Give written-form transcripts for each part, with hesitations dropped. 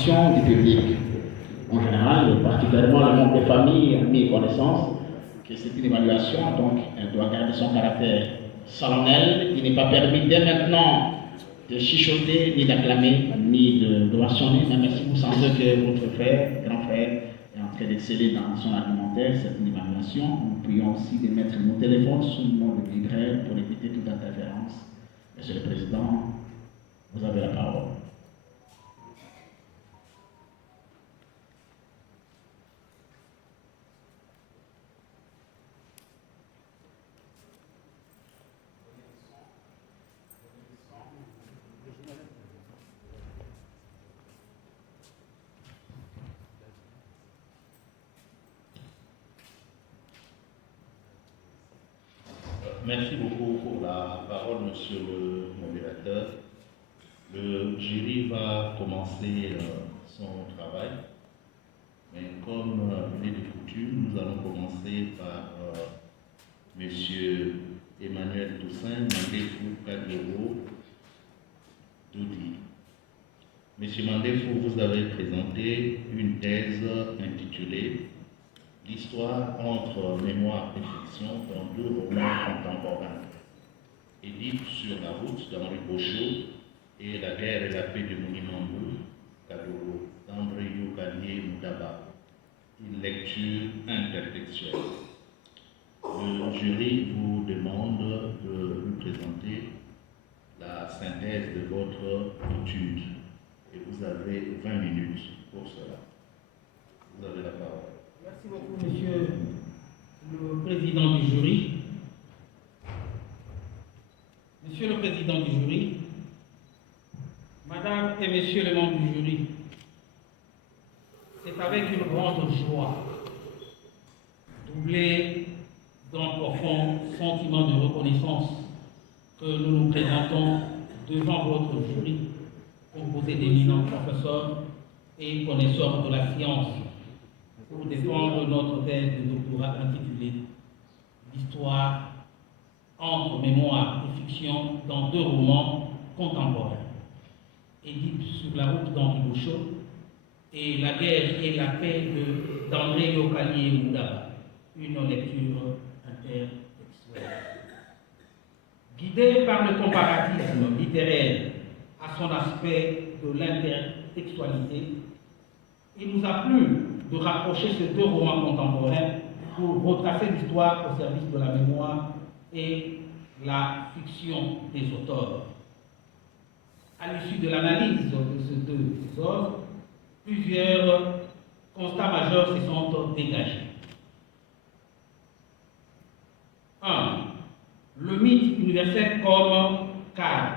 l'évaluation du public. En général, particulièrement le monde des familles a mis connaissance que c'est une évaluation, donc elle doit garder son caractère solennel. Il n'est pas permis dès maintenant de chuchoter, ni d'acclamer, ni d'ovationner, même si vous sentez que votre frère, grand frère, est en train d'exceller dans son argumentaire, c'est une évaluation. Nous prions aussi de mettre nos téléphones sous le mode vibraire pour éviter toute interférence. Monsieur le Président, vous avez la parole. Merci beaucoup pour la parole, monsieur le modérateur. Le jury va commencer son travail, mais comme il est de coutume, nous allons commencer par monsieur Emmanuel Toussaint Mandefou Kadioro Doudi. Monsieur Mandefou, vous avez présenté une thèse intitulée L'histoire entre mémoire et fiction dans deux romans contemporains, Édipe sur la route d'Henri Bochot et La guerre et la paix de Mounimambou, Kadoro, d'André Yokalié Moudaba, une lecture intertextuelle. Le jury vous demande de lui présenter la synthèse de votre étude et vous avez 20 minutes pour cela. Vous avez la parole. Merci beaucoup, monsieur le président du jury. Monsieur le président du jury, madame et messieurs les membres du jury, c'est avec une grande joie, doublée d'un profond sentiment de reconnaissance, que nous nous présentons devant votre jury, composé d'éminents professeurs et connaisseurs de la science, pour défendre notre thèse de doctorat intitulée L'histoire entre mémoire et fiction dans deux romans contemporains, Édipe sur la route d'Henri Bochot et La guerre et la paix d'André Yokalié Moudaba, une lecture intertextuelle. Guidé par le comparatisme littéraire à son aspect de l'intertextualité, il nous a plu de rapprocher ces deux romans contemporains pour retracer l'histoire au service de la mémoire et la fiction des auteurs. À l'issue de l'analyse de ces deux œuvres, plusieurs constats majeurs se sont dégagés. 1. Le mythe universel comme cadre.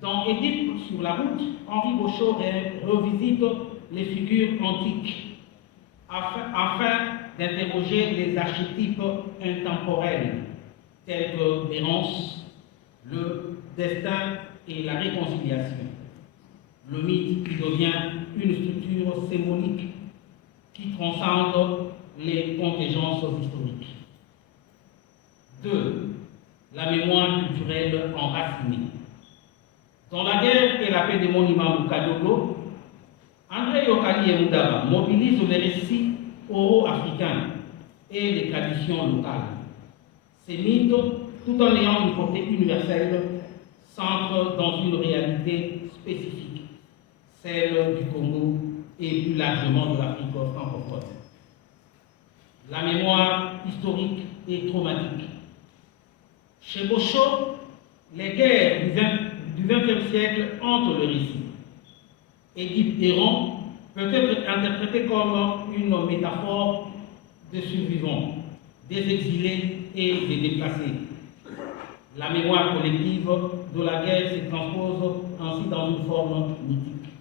Dans Édipe sur la route, Henri Bochot revisite les figures antiques afin d'interroger les archétypes intemporels tels que l'errance, le destin et la réconciliation. Le mythe qui devient une structure symbolique qui transcende les contingences historiques. 2. La mémoire culturelle enracinée. Dans La guerre et la paix de Mounimambou Kadogo, André Yokalié Moudaba mobilise les récits oraux africains et les traditions locales. Ces mythes, tout en ayant une portée universelle, s'ancrent dans une réalité spécifique, celle du Congo et plus largement de l'Afrique francophone. La mémoire historique et traumatique. Chez Bochot, les guerres du XXe siècle hantent le récit. Édipe errant peut être interprété comme une métaphore des survivants, des exilés et des déplacés. La mémoire collective de la guerre se transpose ainsi dans une forme mythique,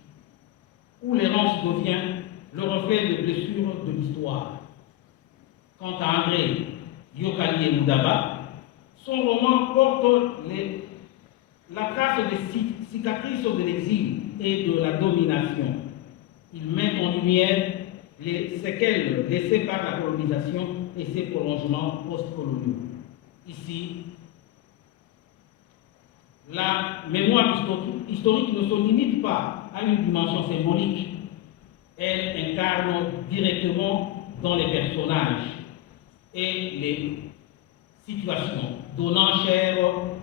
où l'errance devient le reflet de blessures de l'histoire. Quant à André Yokalié Moudaba, son roman porte la trace des cicatrices de l'exil et de la domination. Il met en lumière les séquelles laissées par la colonisation et ses prolongements post-coloniaux. Ici, la mémoire historique ne se limite pas a une dimension symbolique. Elle incarne directement dans les personnages et les situations, donnant chair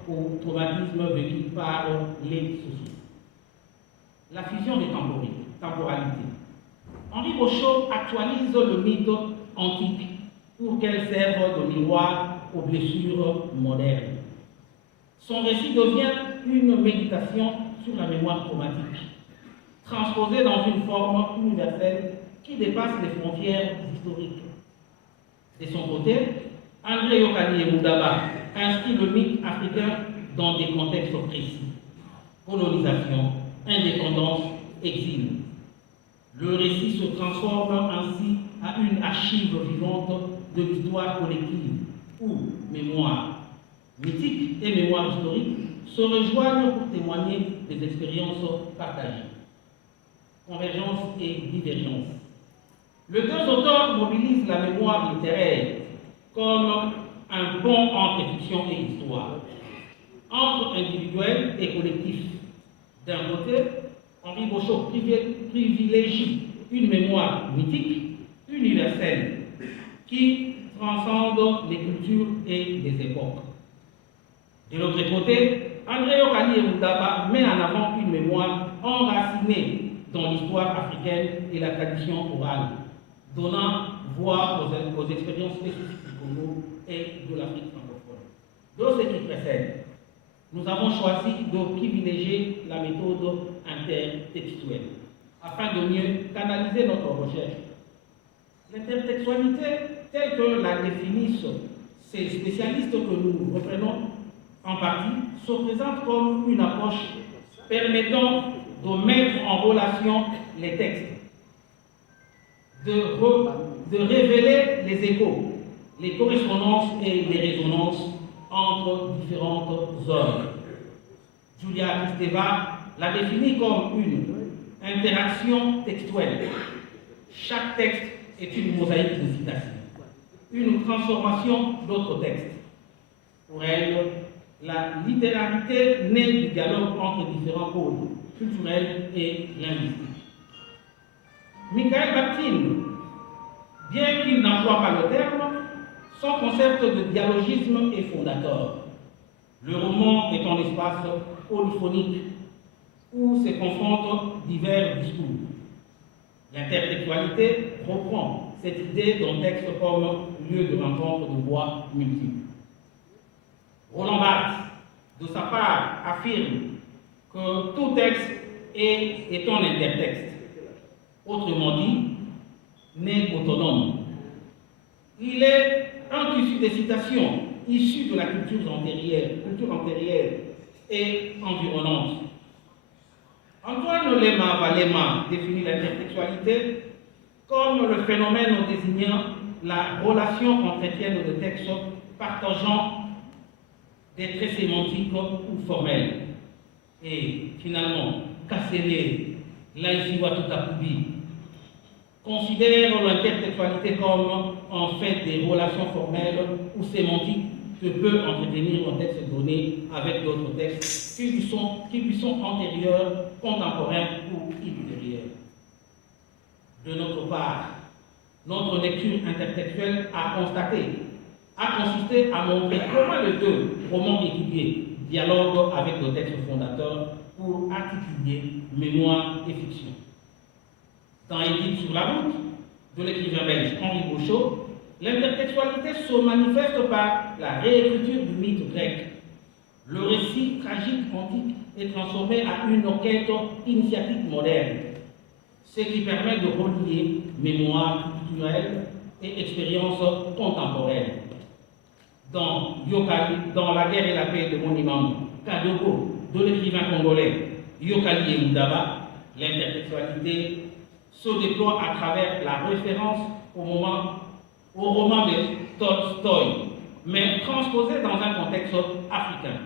au traumatisme vécu par les sociétés. La fusion des temporalités. Henri Bochot actualise le mythe antique pour qu'elle serve de miroir aux blessures modernes. Son récit devient une méditation sur la mémoire traumatique, transposée dans une forme universelle qui dépasse les frontières historiques. De son côté, André Yokani Moudaba inscrit le mythe africain dans des contextes précis: colonisation, indépendance, exil. Le récit se transforme ainsi à une archive vivante de l'histoire collective, où mémoire mythique et mémoire historique se rejoignent pour témoigner des expériences partagées. Convergence et divergence. Les deux auteurs mobilisent la mémoire littéraire comme un pont entre fiction et histoire, entre individuel et collectif. D'un côté, Henri Bochot privilégie une mémoire mythique, universelle, qui transcende les cultures et les époques. De l'autre côté, André Yokani Moudaba met en avant une mémoire enracinée dans l'histoire africaine et la tradition orale, donnant voix aux expériences spécifiques du Congo et de l'Afrique francophone. Dans ce qui précède, nous avons choisi de privilégier la méthode intertextuelle afin de mieux canaliser notre recherche. L'intertextualité, telle que la définissent ces spécialistes que nous reprenons en partie, se présente comme une approche permettant de mettre en relation les textes, de révéler les échos, les correspondances et les résonances entre différentes œuvres. Julia Kristeva l'a définit comme une interaction textuelle. Chaque texte est une mosaïque de citations, une transformation d'autres textes. Pour elle, la littéralité naît du dialogue entre différents pôles culturels et linguistiques. Michael Bakhtin, bien qu'il n'emploie pas le terme, son concept de dialogisme est fondateur. Le roman est un espace polyphonique où se confrontent divers discours. L'intertextualité reprend cette idée d'un texte comme lieu de rencontre de voix multiples. Roland Barthes, de sa part, affirme que tout texte est un intertexte. Autrement dit, n'est autonome. Il est un tissu de citations issues de la culture antérieure et environnante. Antoine Lema Valema définit l'intertextualité comme le phénomène désignant la relation qu'entretiennent des textes partageant des traits sémantiques ou formels. Et finalement, Kassele Laïsiwatutakubi considère l'intertextualité comme en fait des relations formelles ou sémantiques que peut entretenir un texte donné avec d'autres textes qui lui sont antérieurs, contemporains ou ultérieurs. De notre part, notre lecture intertextuelle a consisté à montrer comment les deux romans étudiés dialoguent avec le texte fondateur pour articuler mémoire et fiction. Dans Édith sur la route de l'écrivain belge Henri Bochot, l'intertextualité se manifeste par la réécriture du mythe grec. Le récit tragique antique est transformé à une enquête initiatique moderne, ce qui permet de relier mémoire culturelle et expérience contemporaine. Dans La guerre et la paix de Monimamou Kadogo, de l'écrivain congolais Yokali Moudaba, l'intertextualité se déploie à travers la référence au roman de Tolstoï, mais transposé dans un contexte africain.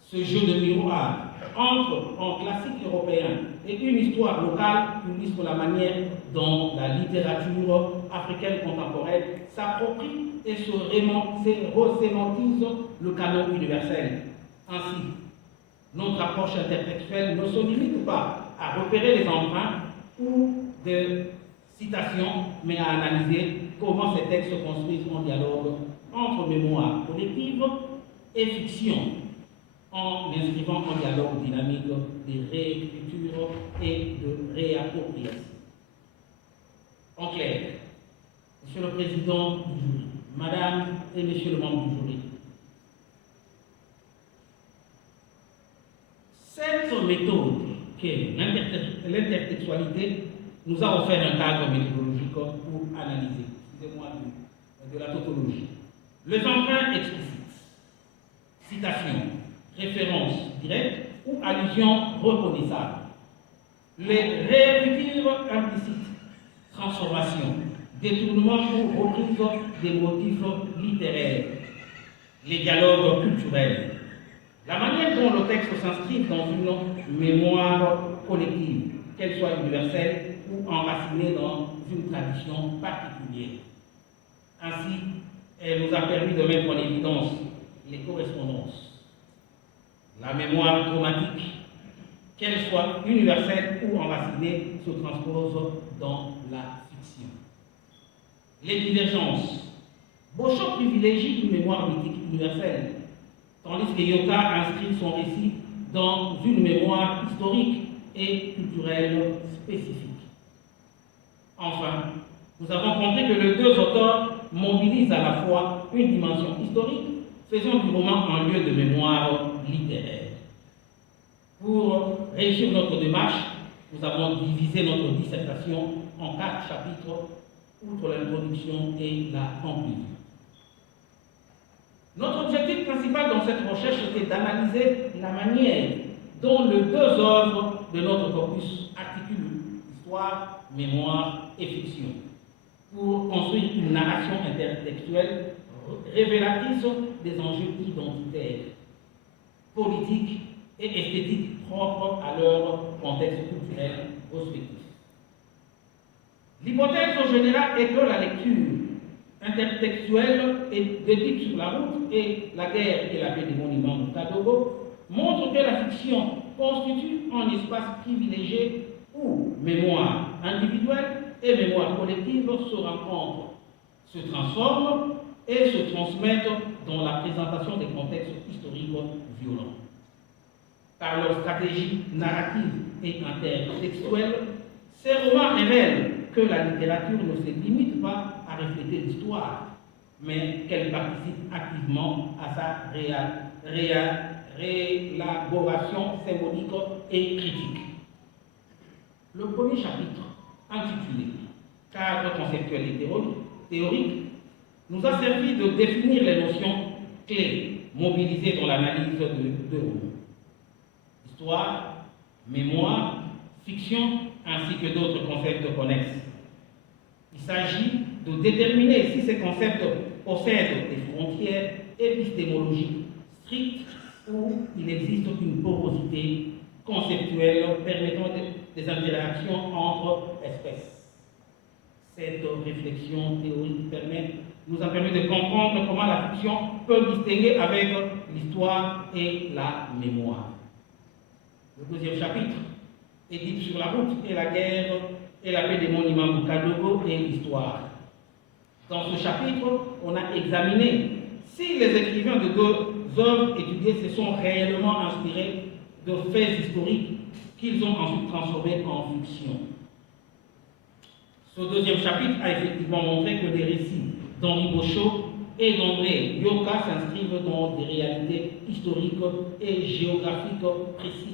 Ce jeu de miroir entre un classique européen et une histoire locale illustre la manière dont la littérature africaine contemporaine s'approprie et se resémantise le canon universel. Ainsi, notre approche intertextuelle ne se limite pas à repérer les emprunts ou des citations, mais à analyser comment ces textes se construisent en dialogue entre mémoire collective et fiction, en inscrivant en dialogue dynamique de réécriture et de réappropriation. En clair, Monsieur le Président du jury, Madame et Monsieur le membre du jury, cette méthode qu'est l'intertextualité nous a offert un cadre méthodologique pour analyser, excusez-moi, de la tautologie. Les emprunts explicites, citations, références directes ou allusions reconnaissables, les réécritures implicites, transformations, détournements ou reprises des motifs littéraires, les dialogues culturels, la manière dont le texte s'inscrit dans une mémoire collective, qu'elle soit universelle ou enracinée dans une tradition particulière. Ainsi, elle nous a permis de mettre en évidence les correspondances, la mémoire traumatique, qu'elle soit universelle ou enracinée, se transpose dans la fiction. Les divergences. Beauchamp privilégie une mémoire mythique universelle, tandis que Yoka inscrit son récit dans une mémoire historique et culturelle spécifique. Enfin, nous avons compris que les deux auteurs mobilisent à la fois une dimension historique, faisant du roman un lieu de mémoire littéraire. Pour réussir notre démarche, nous avons divisé notre dissertation en 4 chapitres, outre l'introduction et la conclusion. Notre objectif principal dans cette recherche était d'analyser la manière dont les deux œuvres de notre corpus articulent histoire, mémoire et fiction, pour construire une narration intertextuelle révélatrice des enjeux identitaires, politiques et esthétiques propres à leur contexte culturel respectif. L'hypothèse générale est que la lecture intertextuelle dédite sur la route et la guerre et la paix des monuments de Kadogo montre que la fiction constitue un espace privilégié où mémoire individuelle et mémoire collective se rencontrent, se transforment et se transmettent dans la présentation des contextes historiques violents. Par leur stratégie narrative et intertextuelle, ces romans révèlent que la littérature ne se limite pas à refléter l'histoire, mais qu'elle participe activement à sa réélaboration symbolique et critique. Le premier chapitre, intitulé Cadre conceptuel et théorique, nous a servi de définir les notions clés mobilisées dans l'analyse de romans. Histoire, mémoire, fiction, ainsi que d'autres concepts connexes. Il s'agit de déterminer si ces concepts possèdent des frontières épistémologiques strictes ou il existe une porosité conceptuelle permettant des interactions entre espèces. Cette réflexion théorique nous a permis de comprendre comment la fiction peut distinguer avec l'histoire et la mémoire. Le deuxième chapitre, Édipe sur la route et la guerre et la paix des monuments de Kadogo et l'histoire. Dans ce chapitre, on a examiné si les écrivains de deux œuvres étudiées se sont réellement inspirés de faits historiques qu'ils ont ensuite transformés en fiction. Ce deuxième chapitre a effectivement montré que les récits d'Henri Beauchamp et d'André Yoka s'inscrivent dans des réalités historiques et géographiques précises.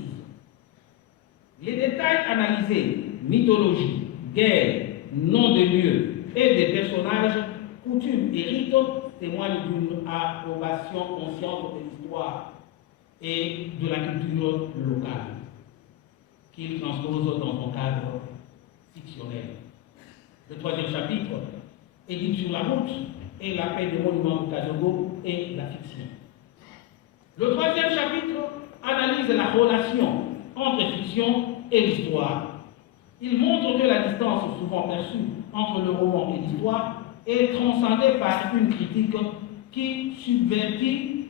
Les détails analysés, mythologie, guerre, noms de lieux et des personnages, coutumes et rites témoignent d'une approbation consciente de l'histoire et de la culture locale, qu'ils transposent dans un cadre fictionnel. Le troisième chapitre, Édipe sur la route et la paix des monuments de Kadogo et la fiction. Le troisième chapitre analyse la relation entre fiction et l'histoire. Il montre que la distance souvent perçue entre le roman et l'histoire est transcendée par une critique qui subvertit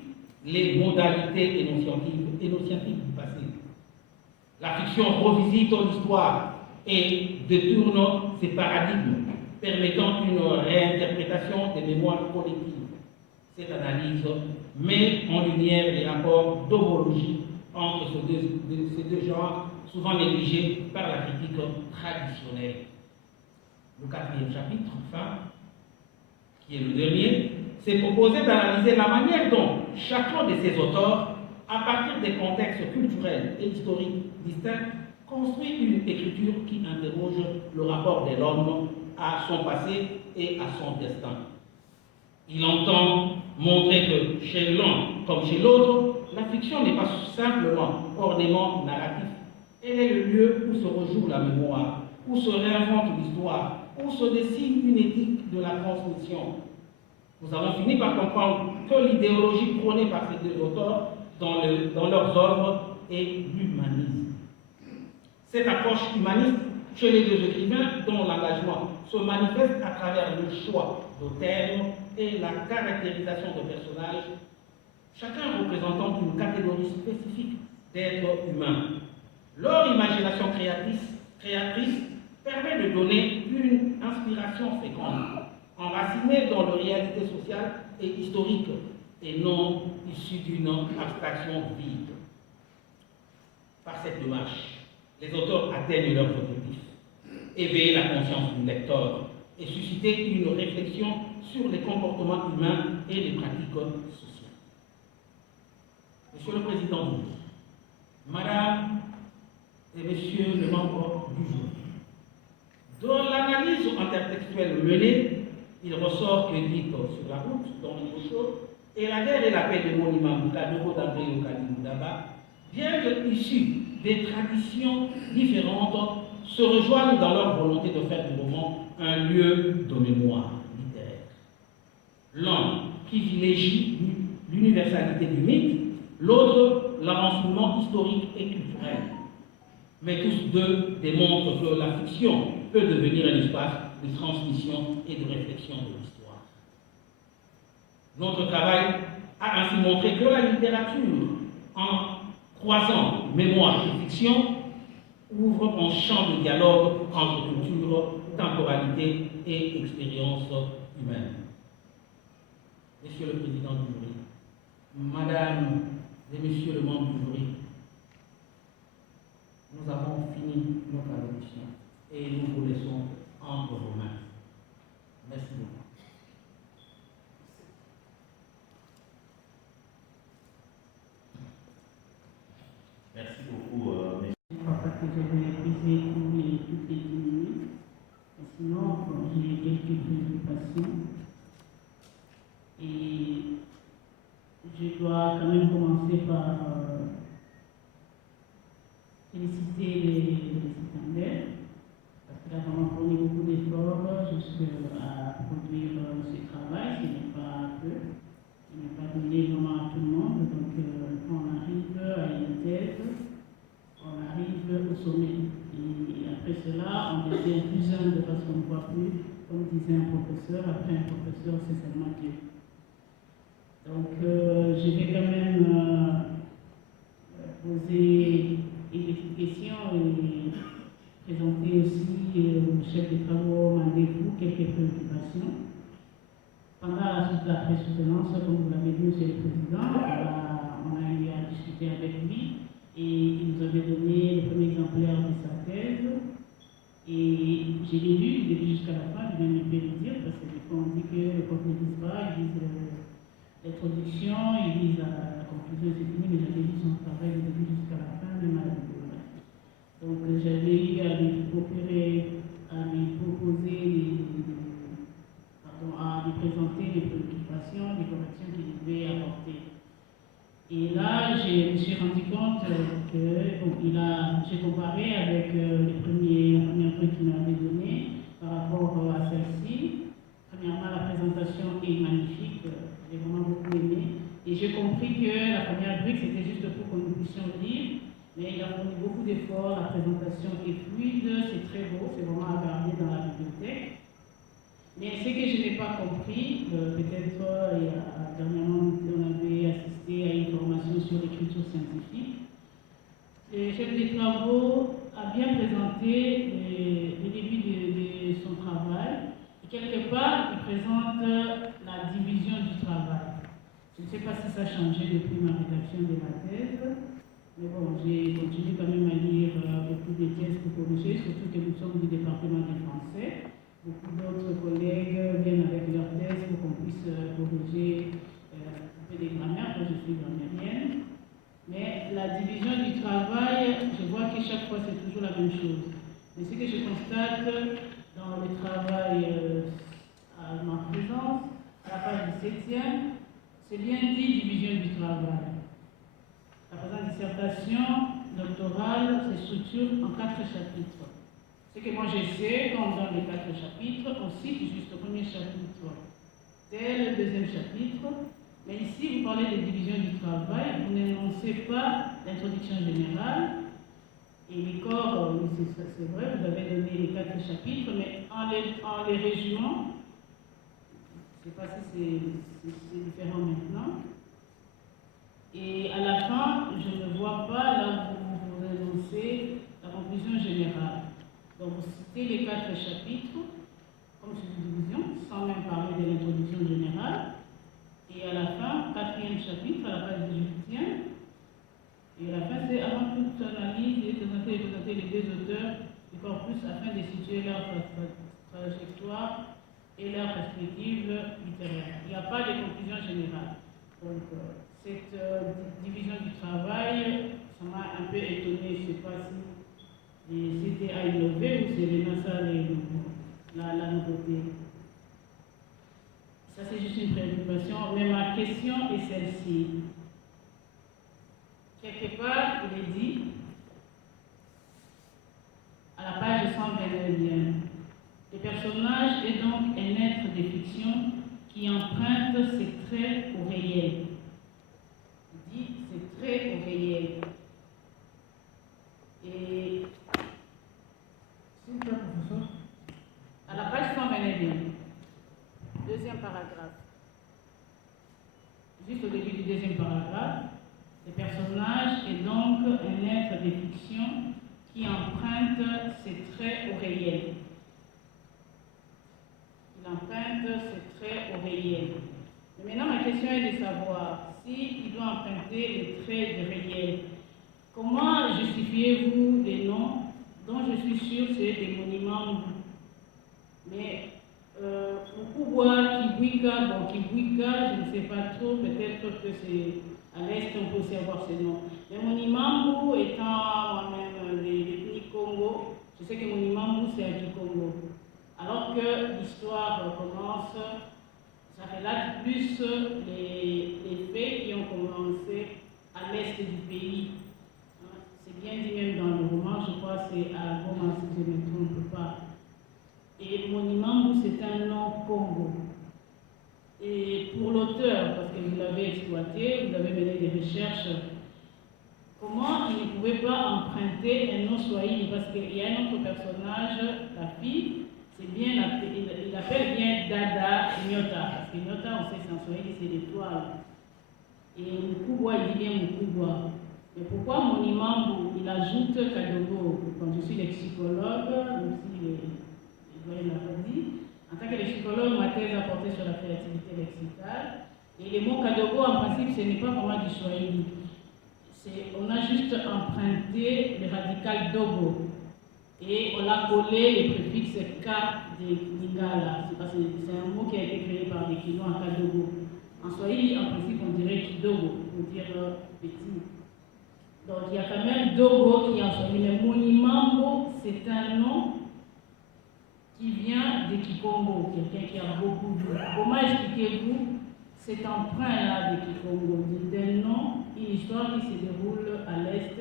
les modalités énonciatives du passé. La fiction revisite l'histoire et détourne ses paradigmes, permettant une réinterprétation des mémoires collectives. Cette analyse met en lumière les rapports d'homologie entre ces deux genres, souvent négligés par la critique traditionnelle. Le quatrième chapitre, enfin, qui est le dernier, s'est proposé d'analyser la manière dont chacun de ces auteurs, à partir des contextes culturels et historiques distincts, construit une écriture qui interroge le rapport de l'homme à son passé et à son destin. Il entend montrer que chez l'un comme chez l'autre, la fiction n'est pas simplement ornement narratif. Elle est le lieu où se rejoue la mémoire, où se réinvente l'histoire, où se dessine une éthique de la transmission. Nous avons fini par comprendre que l'idéologie prônée par ces deux auteurs dans leurs œuvres est l'humanisme. Cette approche humaniste chez les deux écrivains, dont l'engagement se manifeste à travers le choix de termes et la caractérisation de personnages, chacun représentant une catégorie spécifique d'êtres humains. Leur imagination créatrice permet de donner une inspiration féconde, enracinée dans la réalité sociale et historique, et non issue d'une abstraction vide. Par cette démarche, les auteurs atteignent leurs objectifs, éveiller la conscience du lecteur et susciter une réflexion sur les comportements humains et les pratiques sociales. Monsieur le Président, Madame et Messieurs les membres du jury, dans l'analyse intertextuelle menée, il ressort que dit sur la route, dans le show, et la guerre et la paix de Monima Moukadoro d'André Yokani Moudaba, bien qu'issus des traditions différentes, se rejoignent dans leur volonté de faire du roman un lieu de mémoire littéraire. L'un privilégie l'universalité du mythe, l'autre l'avancement historique et culturel. Mais tous deux démontrent que la fiction peut devenir un espace de transmission et de réflexion de l'histoire. Notre travail a ainsi montré que la littérature, en croisant mémoire et fiction, ouvre un champ de dialogue entre culture, temporalité et expérience humaine. Monsieur le Président du jury, Madame et Messieurs les membres du jury, nous avons fini notre allocution et nous vous laissons entre vos mains. Merci beaucoup. Merci beaucoup. Je ne crois pas que je vais épuiser toutes les 10 minutes. Sinon, j'ai quelques préoccupations. Et je dois quand même commencer par féliciter les récipiendaires, parce qu'il a vraiment fourni beaucoup d'efforts jusqu'à produire ce travail, ce n'est pas peu, ce n'est pas donné vraiment à tout le monde. Donc, on arrive à une tête, on arrive au sommet. Et après cela, on devient plus humble parce qu'on ne voit plus, comme disait un professeur, après un professeur, c'est seulement Dieu. Donc, je vais quand même poser une petite question et présenter aussi au chef de travaux Mandefou quelques préoccupations. Pendant la pré-soutenance, comme vous l'avez dit, Monsieur le Président, on a eu à discuter avec lui et il nous avait donné le premier exemplaire de sa thèse. Et je l'ai lu du début jusqu'à la fin, je viens de le dire, parce que des fois on dit que le prof ne lise pas, ils lisent l'introduction, ils lisent la conclusion, c'est fini, mais j'avais lu son travail du début jusqu'à la fin de ma vidéo. Donc j'avais eu à lui proposer à lui présenter les préoccupations, les corrections qu'il devait apporter. Et là, je me suis rendu compte que j'ai comparé avec la première feuille qu'il m'avait donnée par rapport à celle-ci. Premièrement, la présentation est magnifique, j'ai vraiment beaucoup aimé. Et j'ai compris que la première brique, c'était juste pour que nous puissions lire, mais il a fourni beaucoup d'efforts, la présentation est fluide, c'est très beau, c'est vraiment à garder dans la bibliothèque. Mais ce que je n'ai pas compris, peut-être dernièrement on avait assisté à une formation sur l'écriture scientifique. Le chef des travaux a bien présenté le début de son travail. Et quelque part, il présente la division du travail. Je ne sais pas si ça a changé depuis ma rédaction de la thèse, mais bon, j'ai continué quand même à lire beaucoup de thèses pour corriger, surtout que nous sommes du département du français. Beaucoup d'autres collègues viennent avec leurs thèses pour qu'on puisse corriger un peu des grammaires, moi je suis grammairienne. Mais la division du travail, je vois que chaque fois c'est toujours la même chose. Mais ce que je constate dans le travail à ma présence, à la page 17e, c'est bien dit division du travail. La présente dissertation doctorale se structure en 4 chapitres. Ce que moi je sais, quand on donne les 4 chapitres, on cite juste le premier chapitre, tel le deuxième chapitre. Mais ici, vous parlez de division du travail, vous n'énoncez pas l'introduction générale. Et les corps, c'est vrai, vous avez donné les 4 chapitres, mais en les résumant, je ne sais pas si c'est différent maintenant. Et à la fin, je ne vois pas là où vous énoncez la conclusion générale. Donc vous citez les 4 chapitres comme subdivision, sans même parler de l'introduction générale. Et à la fin, 4e chapitre, à la page 18e. Et à la fin, c'est avant toute analyse et présenter les 2 auteurs du corpus afin de situer leur trajectoire et leur perspective littéraire. Il n'y a pas de conclusion générale. Donc, cette division du travail, ça m'a un peu étonné. Je ne sais pas si c'était à innover ou c'est ça la nouveauté. Ça, c'est juste une préoccupation. Mais ma question est celle-ci. Quelque part, il est dit, à la page 121, le personnage est donc un être de fiction qui emprunte ses traits au réel. Il dit ses traits au réel. Et, s'il vous plaît, professeur, à la page 121, deuxième paragraphe, juste au début du deuxième paragraphe, le personnage est donc un être de fiction qui emprunte ses traits au réel. Il emprunte ses traits au réel. Mais maintenant, ma question est de savoir s'il doit emprunter les traits du réel. Comment justifiez-vous les noms dont je suis sûre c'est des monuments? Mais Mukubwa, Kibuika, Kibuika, je ne sais pas trop, peut-être que c'est à l'est, on peut aussi avoir ces noms. Mais Monimambu étant moi-même l'ethnie Congo, je sais que Monimambu c'est un Congo. Alors que l'histoire commence, ça relate plus les faits qui ont commencé à l'est du pays. C'est bien dit même dans le roman, je crois que c'est à Goma, si je ne me trompe pas. Et Monimambu, c'est un nom Congo. Et pour l'auteur, parce que vous l'avez exploité, vous avez mené des recherches, comment il ne pouvait pas emprunter un nom swahili? Parce qu'il y a un autre personnage, la fille, c'est bien, il appelle bien Dada Nyota. Parce que Nyota, on sait que en swahili, c'est l'étoile. Et Mukubwa, il dit bien Mukubwa. Mais pourquoi Monimambu, il ajoute Kadogo? Quand je suis lexicologue, même si les doyens l'ont pas dit, en tant que lexicologue, ma thèse a porté sur la créativité lexicale. Et les mots Kadogo, en principe, ce n'est pas vraiment du swahili. On a juste emprunté le radical Dogo. Et on a collé les préfixes K de Lingala. C'est un mot qui a été créé par des Kino en Kadogo. En swahili, en principe, on dirait Kidogo, pour dire petit. Donc il y a quand même Dogo qui est en swahili. Mais Monimambo, c'est un nom qui vient de Kikongo, quelqu'un qui a beaucoup vu. Comment expliquez-vous cet emprunt-là de Kikongo, d'un nom, une histoire qui se déroule à l'Est,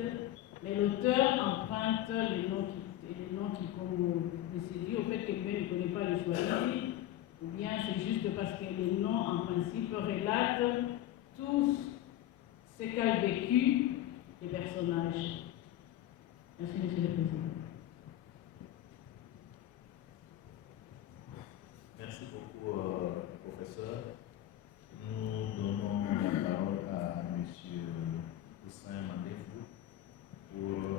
mais l'auteur emprunte les noms Kikongo. C'est dû au fait que lui ne connaît pas le swahili, ou bien c'est juste parce que les noms, en principe, relatent tout ce qu'a vécu les personnages. Merci, Monsieur le Président. Merci beaucoup, professeur. Nous donnons la parole à M. Toussaint Mandefou pour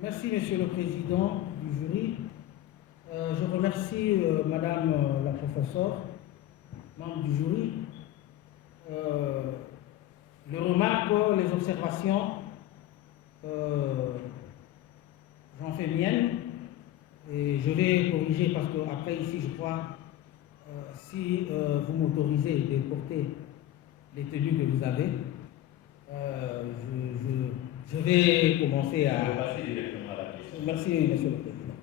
Merci, Monsieur le Président du jury. Je remercie Madame la professeure, membre du jury. Les remarques, les observations, j'en fais mienne et je vais corriger parce qu'après ici, je crois, si vous m'autorisez de porter les tenues que vous avez, je vais commencer à... passer directement à la question. Merci, Monsieur le Président.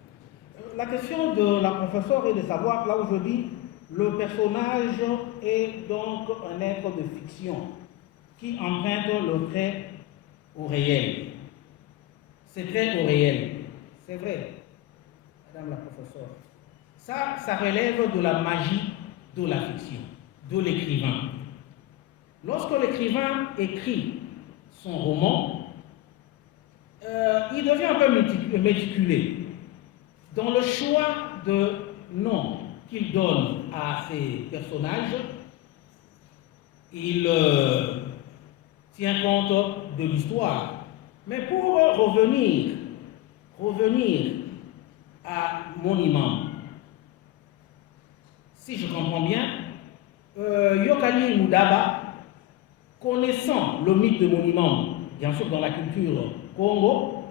La question de la professeure est de savoir, là où je dis, le personnage est donc un être de fiction qui emprunte le trait au réel. C'est trait au réel. C'est vrai, Madame la professeure. Ça relève de la magie de la fiction, de l'écrivain. Lorsque l'écrivain écrit son roman, il devient un peu méticuleux dans le choix de noms qu'il donne à ses personnages. Il tient compte de l'histoire. Mais pour revenir à mon imam, si je comprends bien, Yokali Moudaba, connaissant le mythe de mon imam, bien sûr dans la culture Congo,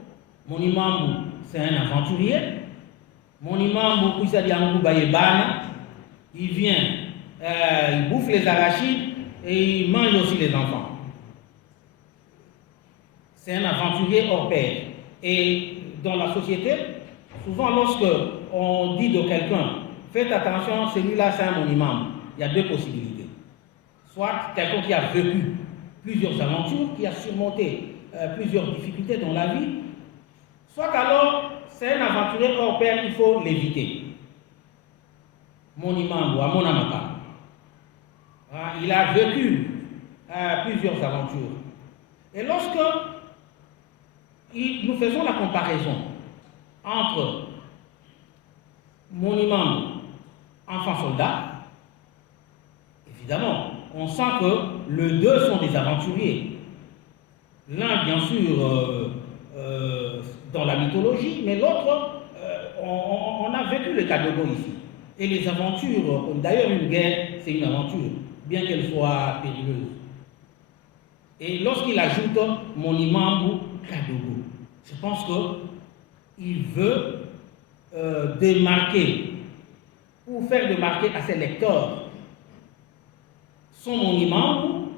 mon imam c'est un aventurier. Mon imam il vient, il bouffe les arachides et il mange aussi les enfants. C'est un aventurier hors pair. Et dans la société, souvent lorsque on dit de quelqu'un, faites attention, celui-là c'est un mon imam, il y a deux possibilités. Soit quelqu'un qui a vécu plusieurs aventures, qui a surmonté plusieurs difficultés dans la vie, soit alors c'est un aventurier hors pair, il faut l'éviter. Mon imam ou à mon amaka, il a vécu plusieurs aventures. Et lorsque nous faisons la comparaison entre mon imam, enfant soldat, évidemment, on sent que les deux sont des aventuriers. L'un, bien sûr, dans la mythologie, mais l'autre, on a vécu le Kadogo ici. Et les aventures, d'ailleurs une guerre, c'est une aventure, bien qu'elle soit périlleuse. Et lorsqu'il ajoute mon imam Kadogo, je pense qu'il veut démarquer, ou faire démarquer à ses lecteurs son mon imam.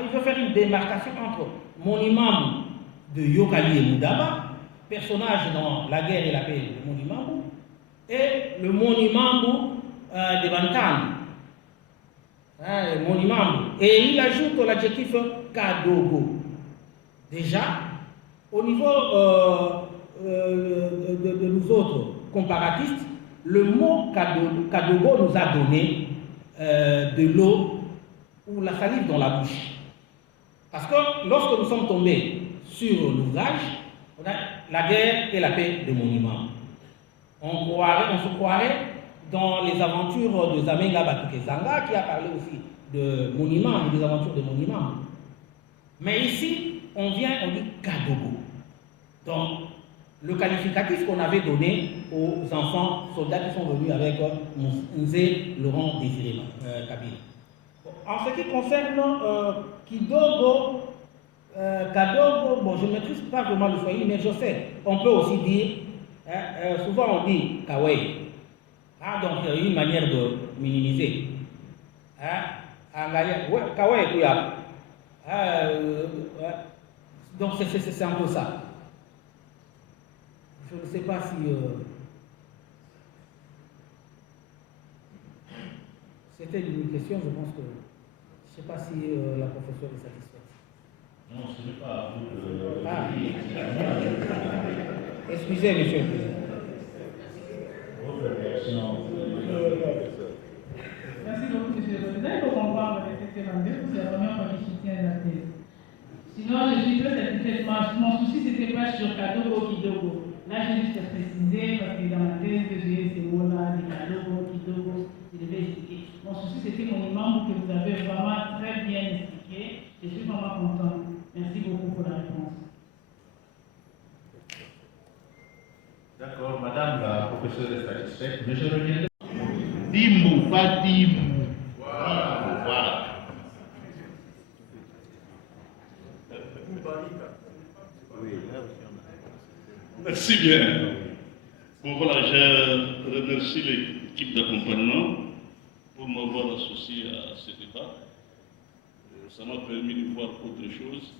Il veut faire une démarcation entre mon imam de Yokali et Moudaba, personnage dans La guerre et la paix de mon imam, et le mon imam de Bantan. Mon imam. Et il ajoute l'adjectif Kadogo. Déjà, au niveau de nous autres comparatistes, le mot Kadogo nous a donné de l'eau ou la salive dans la bouche. Parce que lorsque nous sommes tombés sur l'ouvrage, La guerre et la paix de mon imam, on se croirait dans les aventures de Zamenga Batukezanga, qui a parlé aussi de mon imam, des aventures de mon imam. Mais ici, on dit Kadogo. Donc, le qualificatif qu'on avait donné aux enfants soldats qui sont venus avec Nzé Laurent Désiré Kabila. En ce qui concerne Kidogo, Kadogo, bon, je ne maîtrise pas vraiment le swahili, mais je sais, on peut aussi dire, souvent on dit Kawai. Donc, il y a une manière de minimiser. Kawai, donc, c'est un peu ça. Je ne sais pas si c'était une question, je pense que je ne sais pas si la professeure est satisfaite. Non, ce n'est pas à vous de... Excusez, monsieur le président. Votre réaction. Merci beaucoup, monsieur le président. Il faut comprendre avec cette rendez-vous, c'est vraiment moi qui soutiens la thèse. Sinon, je suis très satisfaite. Mon souci, c'était pas sur Kadogo Kidogo. Là, j'ai juste précisé parce que dans la thèse, j'ai ces mots-là, des Kadogo Kidogo, je devais expliquer. Mon souci, c'était mon imam que vous avez vraiment très bien expliqué. Je suis vraiment content. Merci beaucoup pour la réponse. satisfait, mais je reviendrai. Dimou, pas Dimou. Voilà. Merci bien. Bon voilà, je remercie l'équipe d'accompagnement pour m'avoir associé à ce débat. Ça m'a permis de voir autre chose.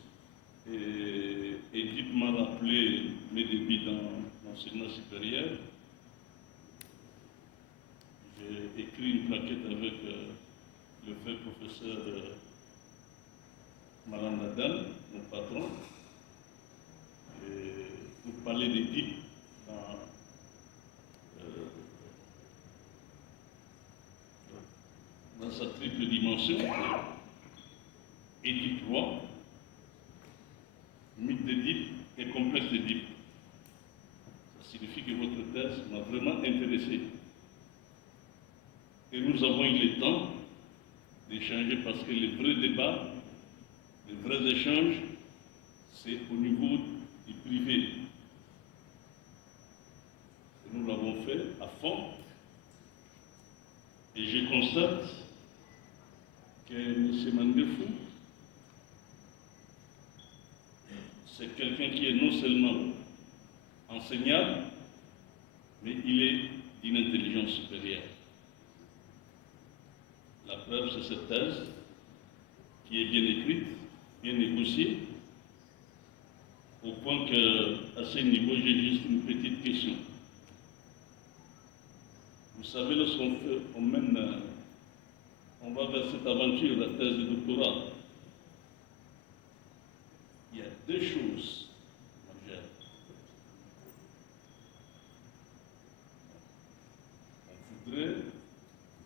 Et Edith m'a rappelé mes débuts dans l'enseignement supérieur. J'ai écrit une plaquette avec le fait professeur Malandadan, mon patron, pour parler d'Edith dans sa triple dimension. Édipe roi, mythe d'Édipe et complexe d'Édipe. Ça signifie que votre thèse m'a vraiment intéressé. Et nous avons eu le temps d'échanger parce que les vrais débats, les vrais échanges, c'est au niveau du privé. Et nous l'avons fait à fond. Et je constate que M. Mandefou, c'est quelqu'un qui est non seulement enseignable, mais il est d'une intelligence supérieure. La preuve, c'est cette thèse qui est bien écrite, bien négociée, au point qu'à ce niveau, j'ai juste une petite question. Vous savez, lorsqu'on va vers cette aventure, la thèse de doctorat, il y a deux choses majeures. On voudrait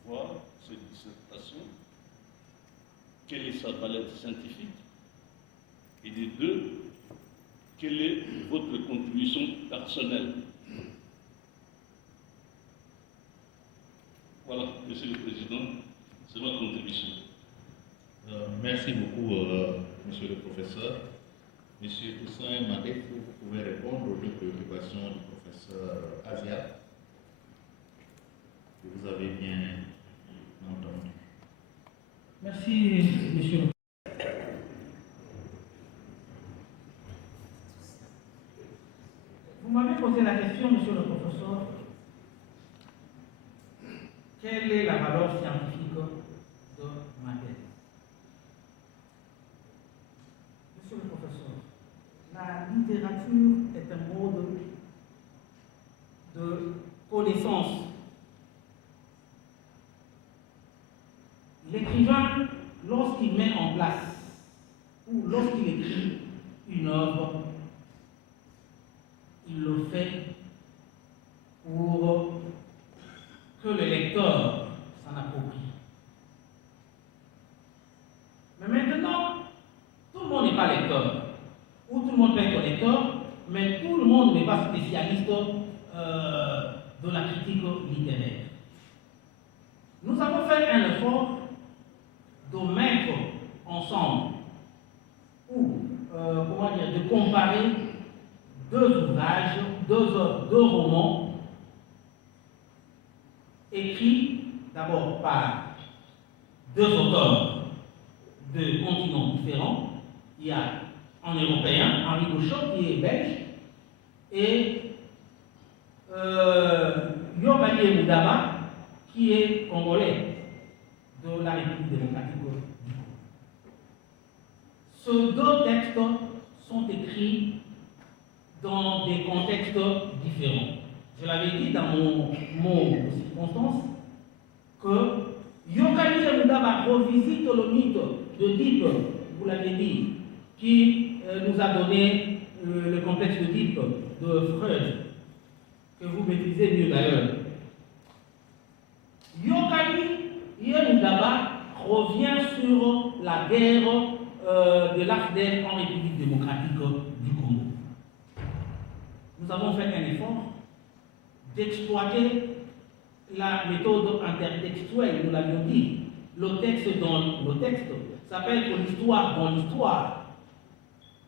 voir cette dissertation, quelle est sa palette scientifique, et les deux, quelle est votre contribution personnelle. Voilà, Monsieur le Président, c'est ma contribution. Merci beaucoup, Monsieur le Professeur. Monsieur Toussaint Mandefou, vous pouvez répondre aux deux préoccupations du professeur Asia, que vous avez bien entendu. Merci, monsieur. Vous m'avez posé la question, monsieur le professeur, quelle est la valeur scientifique de ma thèse? Monsieur le professeur, la littérature est un mode de connaissance. L'écrivain, lorsqu'il met en place ou lorsqu'il écrit une œuvre, il le fait pour que le lecteur s'en approprie. Mais maintenant, tout le monde n'est pas lecteur, ou tout le monde peut être lecteur, mais tout le monde n'est pas spécialiste de la critique littéraire. Nous avons fait un effort de mettre ensemble, ou comment dire, de comparer deux ouvrages, deux romans écrits d'abord par deux auteurs de continents différents. Il y a un Européen, Henri Gauchot, qui est belge, et Yobali Moudaba, qui est congolais de la République démocratique du Congo. Ces deux textes sont écrits dans des contextes différents. Je l'avais dit dans mon circonstance que Yokali Moudaba revisite le mythe d'Oedipe, vous l'avez dit, qui nous a donné le contexte d'Oedipe de Freud, que vous maîtrisez mieux d'ailleurs. Yokali Moudaba revient sur la guerre de l'AFDEL en République démocratique du Congo. Nous avons fait un effort d'exploiter la méthode intertextuelle, nous l'avions dit. Le texte dans le texte, ça peut être l'histoire dans l'histoire.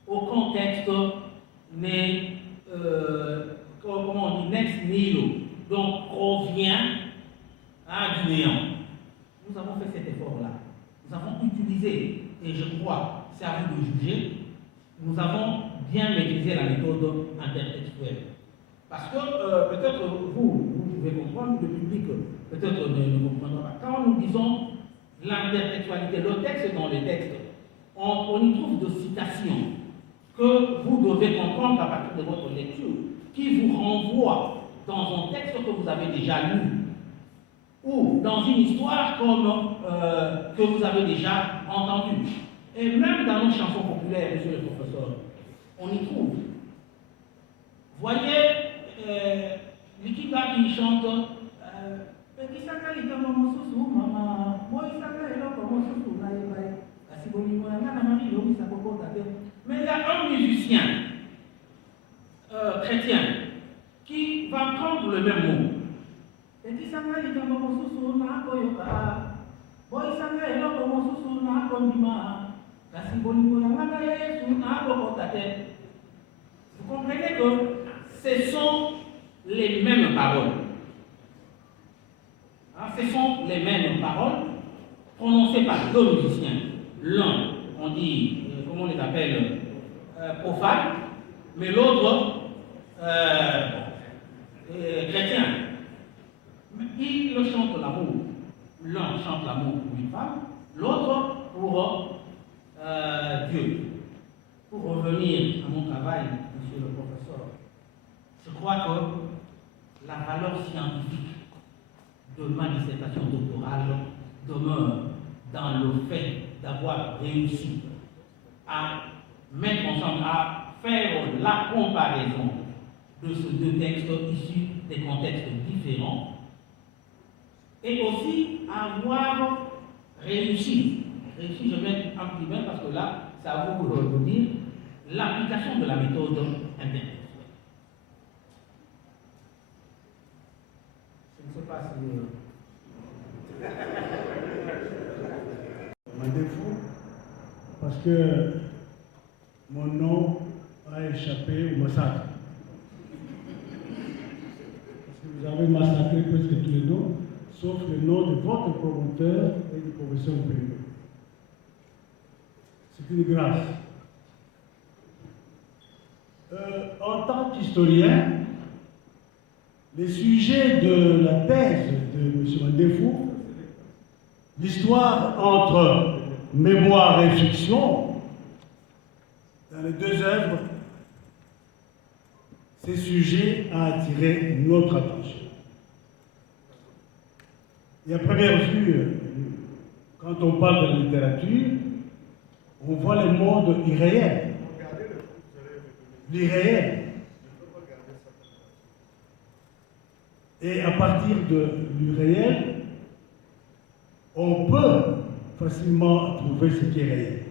Aucun texte n'est, comment on dit, nex nihilo. donc provient du néant. Nous avons fait cet effort-là. Nous avons utilisé, et je crois, c'est à vous de juger, nous avons bien maîtrisé la méthode intertextuelle. Parce que peut-être vous pouvez comprendre, le public peut-être ne comprendra pas. Quand nous disons l'intertextualité, le texte dans les textes, on y trouve de citations que vous devez comprendre à partir de votre lecture, qui vous renvoient dans un texte que vous avez déjà lu, ou dans une histoire comme, que vous avez déjà entendue. Et même dans nos chansons populaires, monsieur le professeur, on y trouve. Voyez, Likita qui chante mais il y a un musicien chrétien qui va prendre le même mot. Vous comprenez que ce sont les mêmes paroles. Ce sont les mêmes paroles prononcées par deux musiciens. L'un, on dit, comment on les appelle, profane, mais l'autre, chrétien. Il chante l'amour. L'un chante l'amour pour une femme, l'autre pour Dieu. Pour revenir à mon travail, monsieur le professeur, je crois que la valeur scientifique de ma dissertation doctorale demeure dans le fait d'avoir réussi à mettre ensemble, à faire la comparaison de ces deux textes issus des contextes différents et aussi avoir réussi, je vais mettre un petit peu parce que là, c'est à vous de dire l'application de la méthode intertextuelle. Je ne sais pas si... Un défaut, parce que mon nom a échappé au massacre. Parce que vous avez massacré presque tous les noms, sauf le nom de votre promoteur et du professeur Pémé. C'est une grâce. En tant qu'historien, les sujets de la thèse de M. Mandefou, l'histoire entre mémoire et fiction, dans les deux œuvres, ces sujets ont attiré notre attention. Et à première vue, quand on parle de littérature, on voit le monde irréel. L'irréel. Et à partir de l'irréel, on peut facilement trouver ce qui est réel.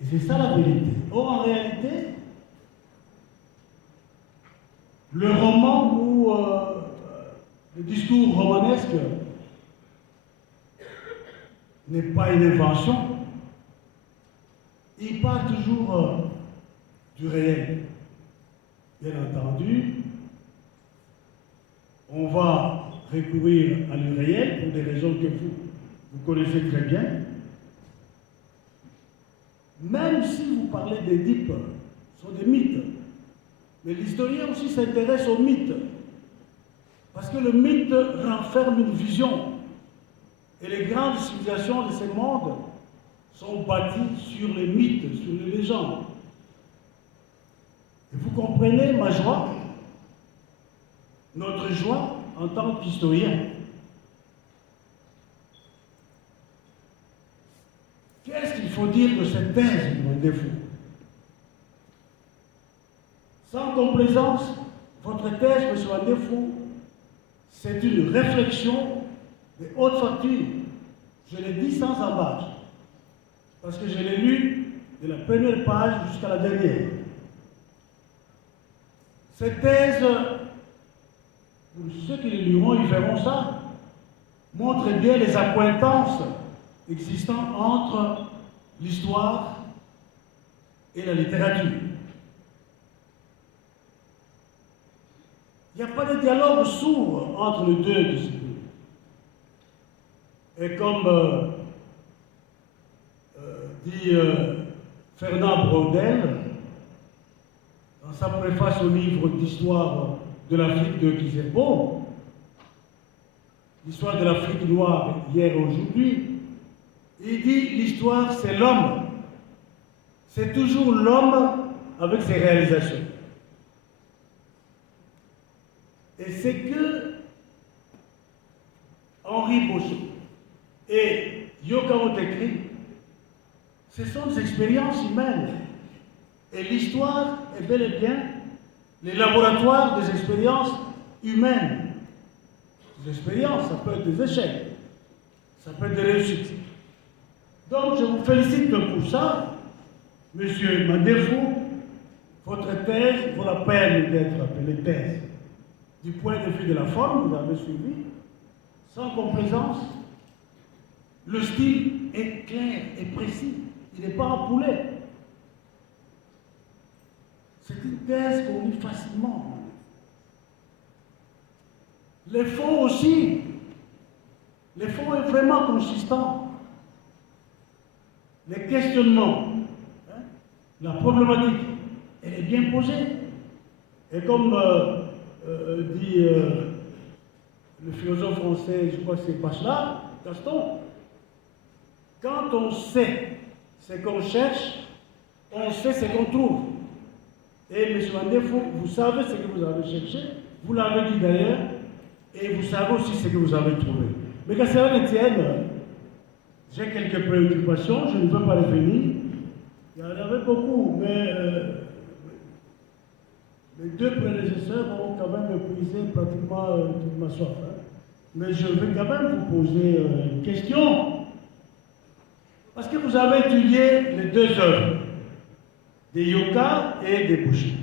Et c'est ça la vérité. Or, en réalité, le roman ou le discours romanesque n'est pas une invention. Il parle toujours du réel. Bien entendu, on va recourir à l'irréel pour des raisons que vous connaissez très bien. Même si vous parlez d'Édipe, ce sont des mythes. Mais l'historien aussi s'intéresse aux mythes. Parce que le mythe renferme une vision. Et les grandes civilisations de ce monde sont bâties sur les mythes, sur les légendes. Et vous comprenez ma joie, notre joie en tant qu'historien. Qu'est-ce qu'il faut dire de cette thèse de Mandefou? Sans complaisance, votre thèse, M. Mandefou, c'est une réflexion de haute facture. Je l'ai dit sans embâche, parce que je l'ai lu de la première page jusqu'à la dernière. Cette thèse, ceux qui les liront, ils verront ça, montre bien les accointances existant entre l'histoire et la littérature. Il n'y a pas de dialogue sourd entre les deux disciplines. Et comme dit Fernand Braudel, dans sa préface au livre d'histoire de l'Afrique de Kizerbo, l'histoire de l'Afrique noire hier et aujourd'hui, il dit l'histoire c'est l'homme. C'est toujours l'homme avec ses réalisations. Et c'est que Henri Boschot et Yoka ont écrit, ce sont des expériences humaines. Et l'histoire est bel et bien les laboratoires des expériences humaines. Des expériences, ça peut être des échecs, ça peut être des réussites. Donc je vous félicite pour ça, Monsieur Mandefou. Votre thèse vaut la peine d'être appelée thèse. Du point de vue de la forme, vous avez suivi, sans complaisance. Le style est clair et précis. Il n'est pas en poulet. C'est une thèse qu'on lit facilement. Les fonds aussi. Les fonds est vraiment consistant. Les questionnements, la problématique, elle est bien posée. Et comme dit le philosophe français, je crois que c'est Bachelard, Gaston, quand on sait ce qu'on cherche, on sait ce qu'on trouve. Et M. Mandefou, vous savez ce que vous avez cherché, vous l'avez dit d'ailleurs, et vous savez aussi ce que vous avez trouvé. Mais qu'à cela ne tienne, j'ai quelques préoccupations, je ne veux pas revenir. Il y en avait beaucoup, mais les deux prédécesseurs ont quand même épuisé pratiquement toute ma soif. Mais je vais quand même vous poser une question. Parce que vous avez étudié les deux œuvres, des Yoka et des Boucher.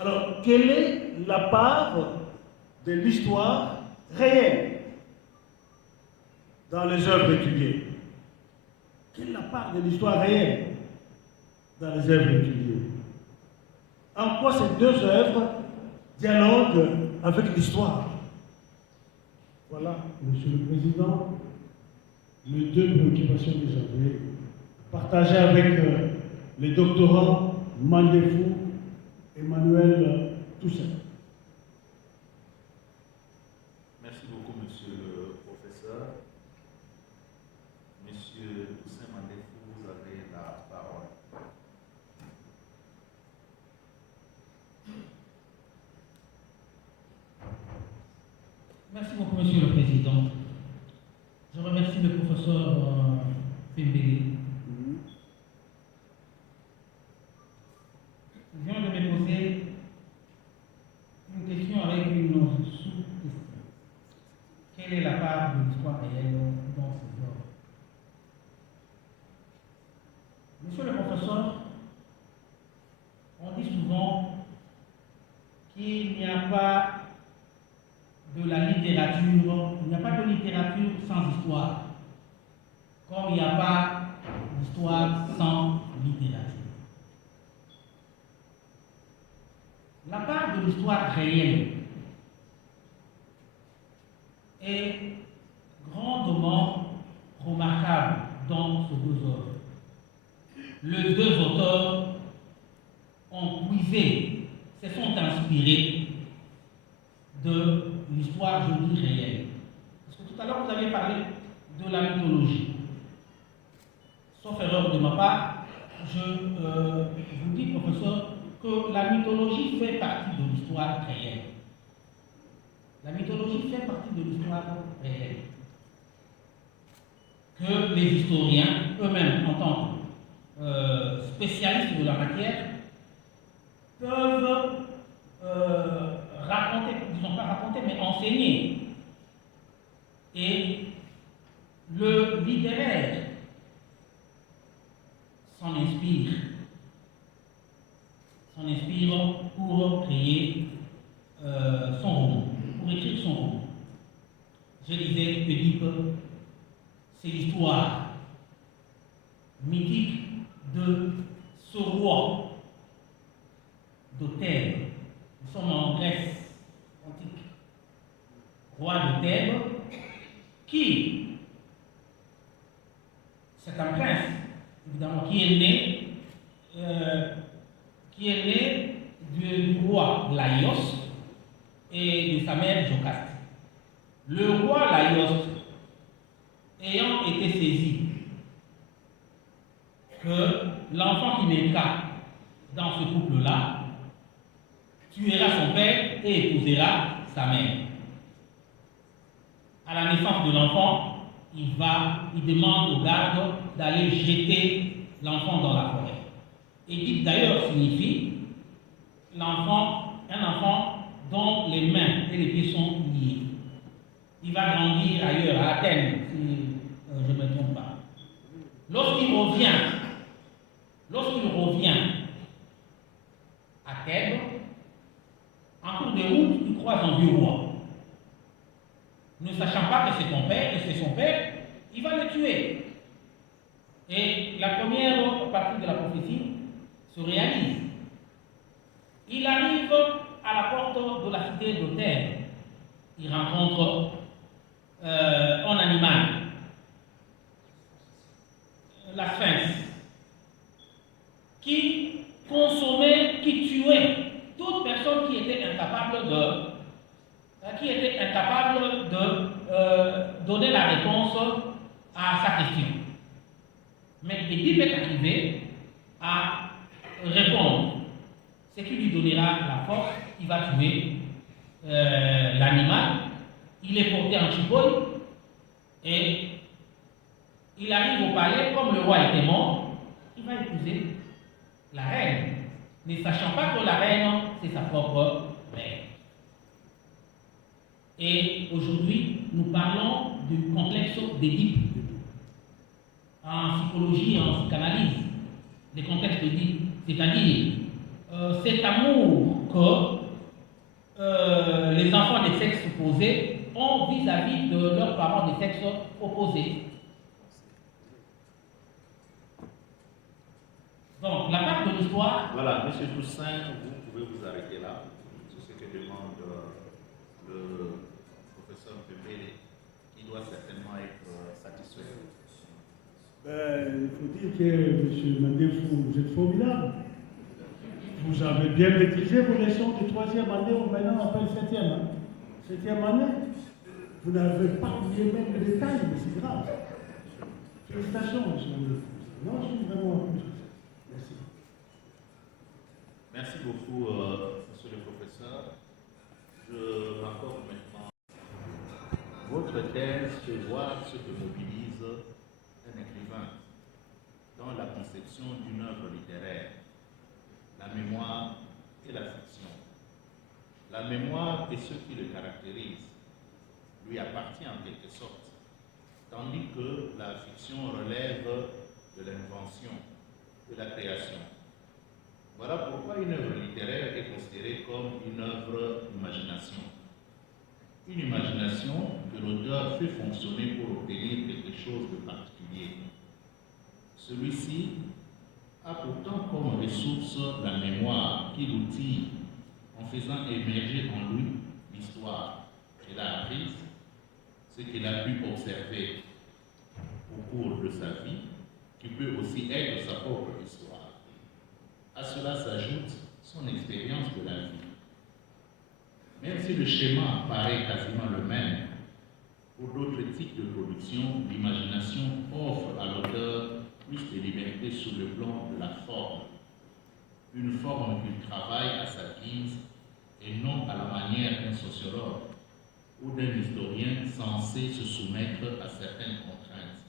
Alors, quelle est la part de l'histoire réelle dans les œuvres étudiées? Quelle est la part de l'histoire réelle dans les œuvres étudiées? En quoi ces deux œuvres dialoguent avec l'histoire? Voilà, Monsieur le Président, les deux préoccupations que j'avais partagées avec les doctorants Mandefou et Emmanuel Toussaint. Merci beaucoup, monsieur le professeur. Monsieur Toussaint Mandefou, vous avez la parole. Merci beaucoup, Monsieur le Président. Je remercie le professeur Pembele. Il vient de me poser une question avec une sous-question. Quelle est la part de l'histoire réelle dans ces œuvres? Monsieur le professeur, on dit souvent qu'il n'y a pas de la littérature, il n'y a pas de littérature sans histoire, comme il n'y a pas d'histoire sans littérature. La part de l'histoire réelle est grandement remarquable dans ces deux œuvres. Les deux auteurs ont puisé, se sont inspirés de l'histoire, je dis, réelle. Parce que tout à l'heure, vous avez parlé de la mythologie. Sauf erreur de ma part, je vous dis, professeur, que la mythologie fait partie de l'histoire réelle. La mythologie fait partie de l'histoire réelle. Que les historiens, eux-mêmes, en tant que spécialistes de la matière, peuvent raconter, disons pas raconter, mais enseigner. Et le littéraire s'en inspire pour créer son roman, pour écrire son roman. Je disais, Oedipe, c'est l'histoire mythique de ce roi d'Othèle. Nous sommes en Grèce roi de Thèbes, qui, c'est un prince, évidemment, qui est né du roi Laïos et de sa mère Jocaste. Le roi Laïos, ayant été saisi que l'enfant qui naîtra dans ce couple-là tuera son père et épousera sa mère. À la naissance de l'enfant, il demande aux gardes d'aller jeter l'enfant dans la forêt. Édip d'ailleurs signifie un enfant dont les mains et les pieds sont liés. Il va grandir ailleurs, à Athènes, si je ne me trompe pas. Lorsqu'il revient à Thèbes, en cours de route, il croise un vieux roi. Ne sachant pas que c'est son père, il va le tuer. Et la première partie de la prophétie se réalise. Il arrive à la porte de la cité de Thèbes. Il rencontre un animal, la sphinx, qui consommait, qui tuait toute personne qui était incapable de donner la réponse à sa question. Mais Édip est arrivé à répondre, ce qui lui donnera la force. Il va tuer l'animal, il est porté en chipoille et il arrive au palais. Comme le roi était mort, il va épouser la reine, ne sachant pas que la reine, c'est sa propre mère. Et aujourd'hui, nous parlons du complexe d'Édipe. En psychologie, en psychanalyse, le complexe d'Édipe, c'est-à-dire cet amour que les enfants des sexes opposés ont vis-à-vis de leurs parents des sexes opposés. Donc, la part de l'histoire... Voilà, M. Toussaint, vous pouvez vous arrêter là. C'est ce que demande le professeur Pépé, qui doit certainement être satisfait. Il faut dire que M. Mandefou, vous êtes formidable. Vous avez bien maîtrisé vos leçons de 3e année, ou maintenant on appelle 7e. Hein? 7e année. Vous n'avez pas oublié même les détails, mais c'est grave. Félicitations, M. Mandefou. Non, je suis vraiment en plus. Merci. Merci beaucoup, monsieur le professeur. Je m'accorde maintenant. Votre thèse fait voir ce que mobilise un écrivain dans la conception d'une œuvre littéraire, la mémoire et la fiction. La mémoire est ce qui le caractérise, lui appartient en quelque sorte, tandis que la fiction relève de l'invention, de la création. Voilà pourquoi une œuvre littéraire est considérée comme une œuvre d'imagination. Une imagination que l'auteur fait fonctionner pour obtenir quelque chose de particulier. Celui-ci a pourtant comme ressource la mémoire qui l'outille en faisant émerger en lui l'histoire qu'il a apprise, ce qu'il a pu observer au cours de sa vie, qui peut aussi être sa propre histoire. À cela s'ajoute son expérience de la vie. Même si le schéma paraît quasiment le même, pour d'autres types de production, l'imagination offre à l'auteur plus de liberté sur le plan de la forme. Une forme qu'il travaille à sa guise et non à la manière d'un sociologue ou d'un historien censé se soumettre à certaines contraintes.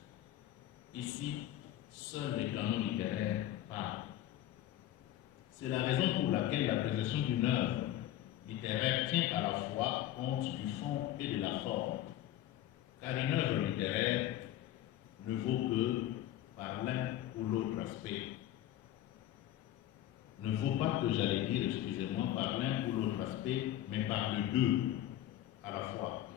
Ici, seuls les canons littéraires parlent. C'est la raison pour laquelle l'appréciation d'une œuvre littéraire tient à la fois compte du fond et de la forme, car une œuvre littéraire ne vaut que par l'un ou l'autre aspect. Ne vaut pas que j'allais dire, excusez-moi, par l'un ou l'autre aspect, mais par les deux à la fois.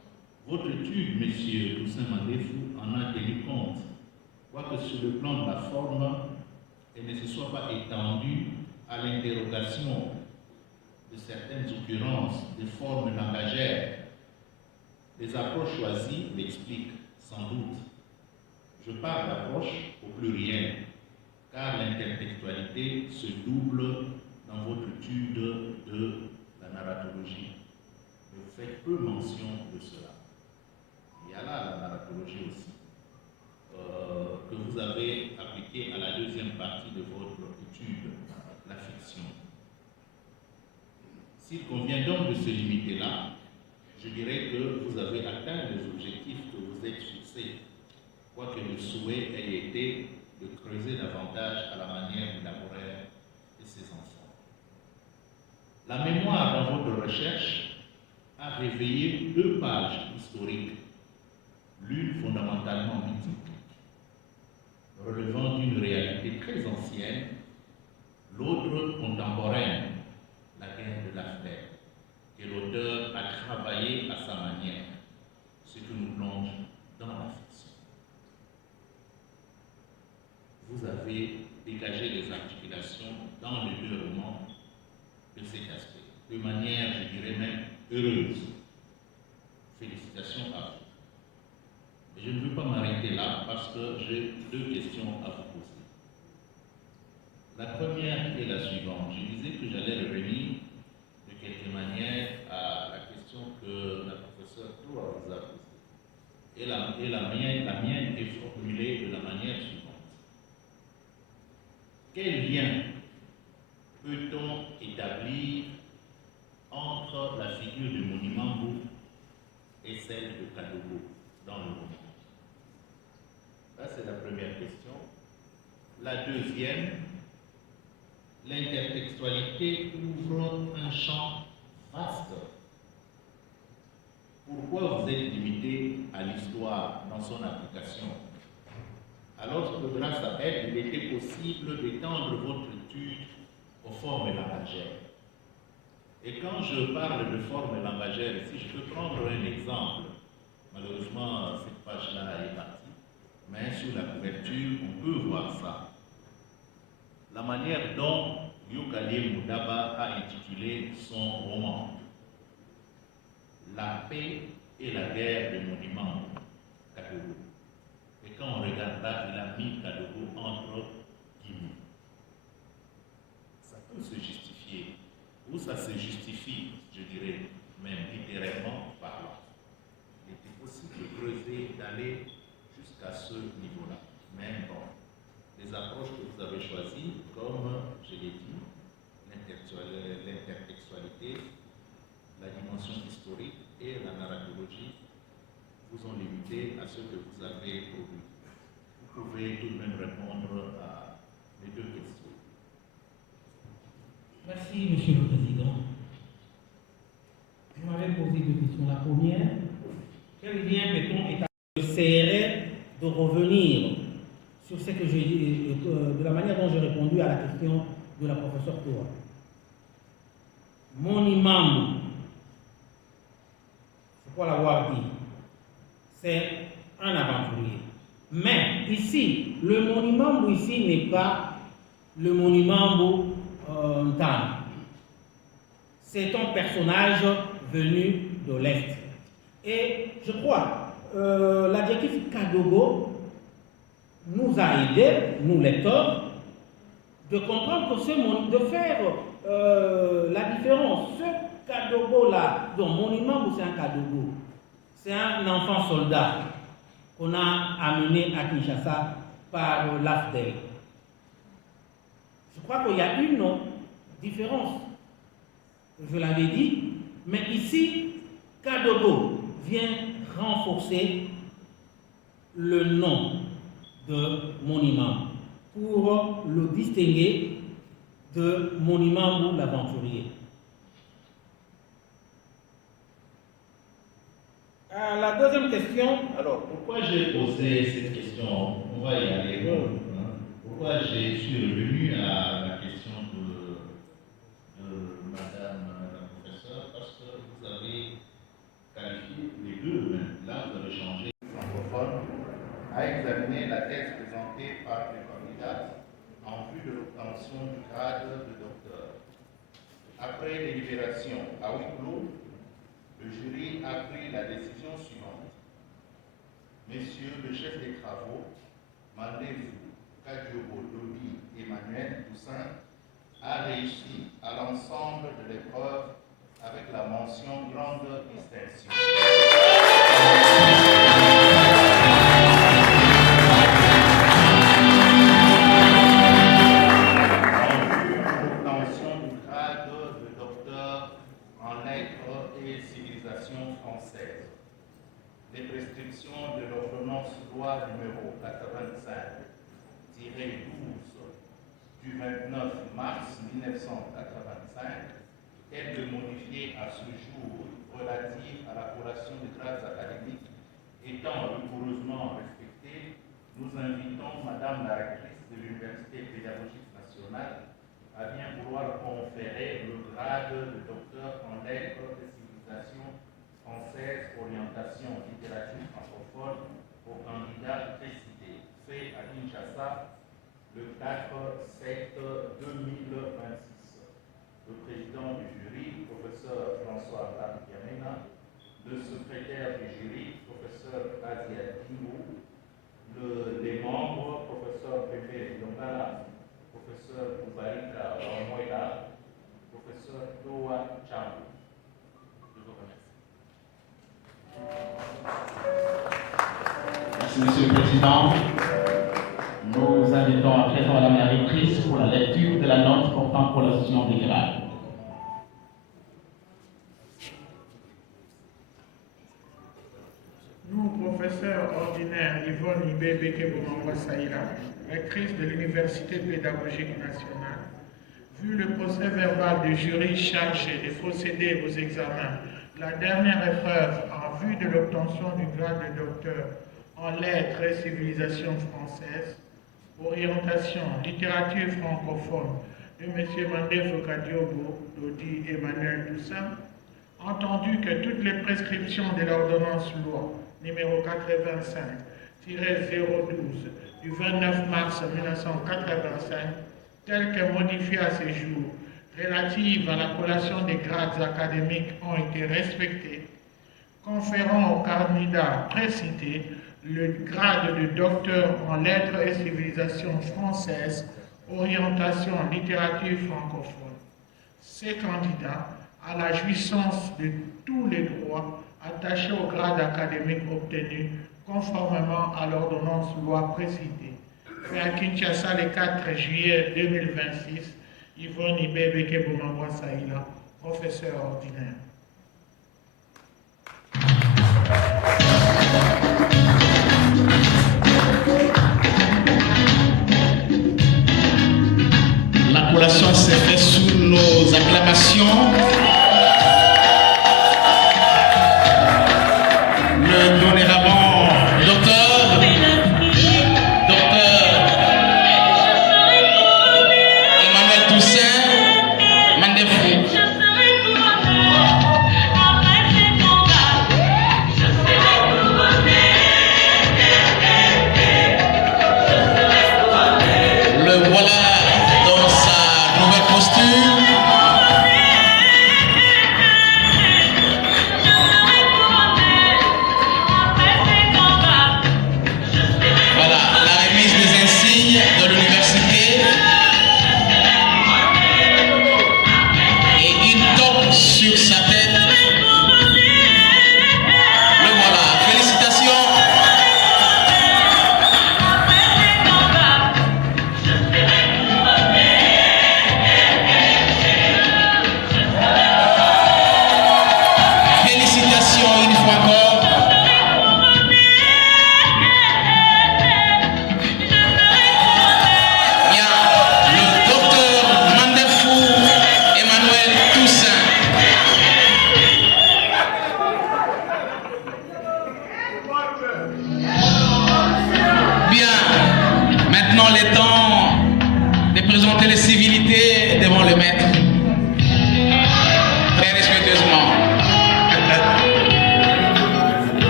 Votre étude, M. Toussaint Mandefou, en a tenu compte, quoique sur le plan de la forme, elle ne se soit pas étendue à l'interrogation de certaines occurrences de formes langagères, Les approches choisies l'expliquent sans doute. Je parle d'approche au pluriel, car l'intertextualité se double dans votre étude de la narratologie. Mais vous faites peu mention de cela. Il y a là la narratologie aussi, que vous avez appliquée à la deuxième partie de votre étude, la fiction. S'il convient donc de se limiter là, je dirais que vous avez atteint les objectifs que vous êtes fixés, quoique le souhait ait été de creuser davantage à la manière du laboraire et ses enfants. La mémoire dans votre recherche a réveillé 2 pages historiques, l'une fondamentalement mythique, relevant d'une réalité très ancienne, l'autre contemporaine, la guerre de l'Afrique, que l'auteur a travaillé à sa manière, ce qui nous plonge dans la fiction. Vous avez dégagé des articulations dans les 2 romans de cet aspect, de manière, je dirais même, heureuse. Félicitations à vous. Et je ne veux pas m'arrêter là parce que j'ai 2 questions à vous poser. La première est la suivante. Je disais que j'allais revenir de quelque manière à la question que la professeure Toa vous a posée. Et la mienne est formulée de la manière suivante. Quel lien peut-on établir entre la figure de Monimambou et celle de Kadogo dans le roman? Ça, c'est la première question. La deuxième, l'intertextualité ouvre un champ vaste. Pourquoi vous êtes limité à l'histoire dans son application, alors que grâce à elle, il était possible d'étendre votre étude aux formes langagères? Et quand je parle de formes langagères, ici, je peux prendre un exemple. Malheureusement, cette page-là est partie, mais sur la couverture, on peut voir ça. La manière dont Yokale Moudaba a intitulé son roman « La paix et la guerre de Monimambou, Kadogo ». Et quand on regarde là, il a mis Kadogo entre guillemets. Ça peut se justifier, ou ça se justifie, je dirais, même littéralement parlant. Il était possible de creuser, d'aller jusqu'à ce niveau-là. Mais bon, les approches que vous avez choisies, comme je l'ai dit, l'intertextualité, la dimension historique et la narratologie, vous ont limité à ce que vous avez produit. Vous pouvez tout de même répondre à les 2 questions. Merci, Monsieur le Président. Vous m'avez posé 2 questions. La première, quel lien peut-on établir? J'essaierai de revenir sur ce que j'ai dit, de la manière dont j'ai répondu à la question de la professeure Toa. Monimambou, c'est quoi l'avoir dit? C'est un aventurier. Mais ici, le Monimambou ici n'est pas le Monimambou Ntana. C'est un personnage venu de l'Est. Et je crois, l'adjectif Kadogo nous a aidés, nous lecteurs, de comprendre que de faire la différence. Ce Kadogo-là, dont Monimambou, c'est un Kadogo. C'est un enfant soldat qu'on a amené à Kinshasa par l'AFDEL. Je crois qu'il y a une différence. Je l'avais dit, mais ici, Kadogo vient renforcer le nom de Monimambou pour le distinguer de Monimambou l'aventurier. La deuxième question. Alors, pourquoi j'ai posé cette question? On va y aller. Pourquoi je suis revenu à la question de Madame la professeure? Parce que vous avez qualifié les 2 même. Là, vous avez changé. Francophone a examiné la thèse présentée par les candidats en vue de l'obtention du grade de docteur. Après délibération à huis clos, le jury a pris la décision suivante. Messieurs le chef des travaux, Mandefou Kadiogo Dodi Emmanuel Toussaint, a réussi à l'ensemble de l'épreuve avec la mention grande distinction. L'obtention du grade de docteur en lettres et civilisation française. Les prescriptions de l'ordonnance loi numéro 85-12 du 29 mars 1985, telle que modifiée à ce jour relative à l'appellation des grades académiques étant rigoureusement respectée, nous invitons Madame la rectrice de l'Université pédagogique nationale à bien vouloir conférer le grade de docteur en lettres et civilisation française, orientation littérature francophone au candidat précité, fait à Kinshasa le 4/7/2026. Le président du jury, professeur François Yamena, le secrétaire du jury, professeur Azia Timou, les membres, professeur Pepe Longala, professeur Oubarika Ramoïla, professeur Doa Chamou. Je vous remercie. Merci, Monsieur le Président. Nous invitons à présent Madame la rectrice pour la lecture de la note portant collation des grades. Nous, professeurs ordinaires Yvonne Ibé Bekebomangwa Saïla, rectrice de l'Université pédagogique nationale, vu le procès verbal du jury chargé de procéder aux examens, la dernière épreuve en vue de l'obtention du grade de docteur en lettres et civilisation française, orientation, littérature francophone de M. Mandefou Kadiogo Dodi Emmanuel Toussaint, entendu que toutes les prescriptions de l'ordonnance loi numéro 85-012 du 29 mars 1985, telles que modifiées à ce jour, relatives à la collation des grades académiques ont été respectées, conférant au candidat précité le grade de docteur en lettres et civilisation française, orientation en littérature francophone. Ces candidats, à la jouissance de tous les droits attachés au grade académique obtenu conformément à l'ordonnance loi précitée. Fait à Kinshasa le 4 juillet 2026, Yvonne Ibé Bekebomangwa Saïla, professeur ordinaire. La collation s'est faite sous nos acclamations. Le vénérable docteur Emmanuel Toussaint Mandefou.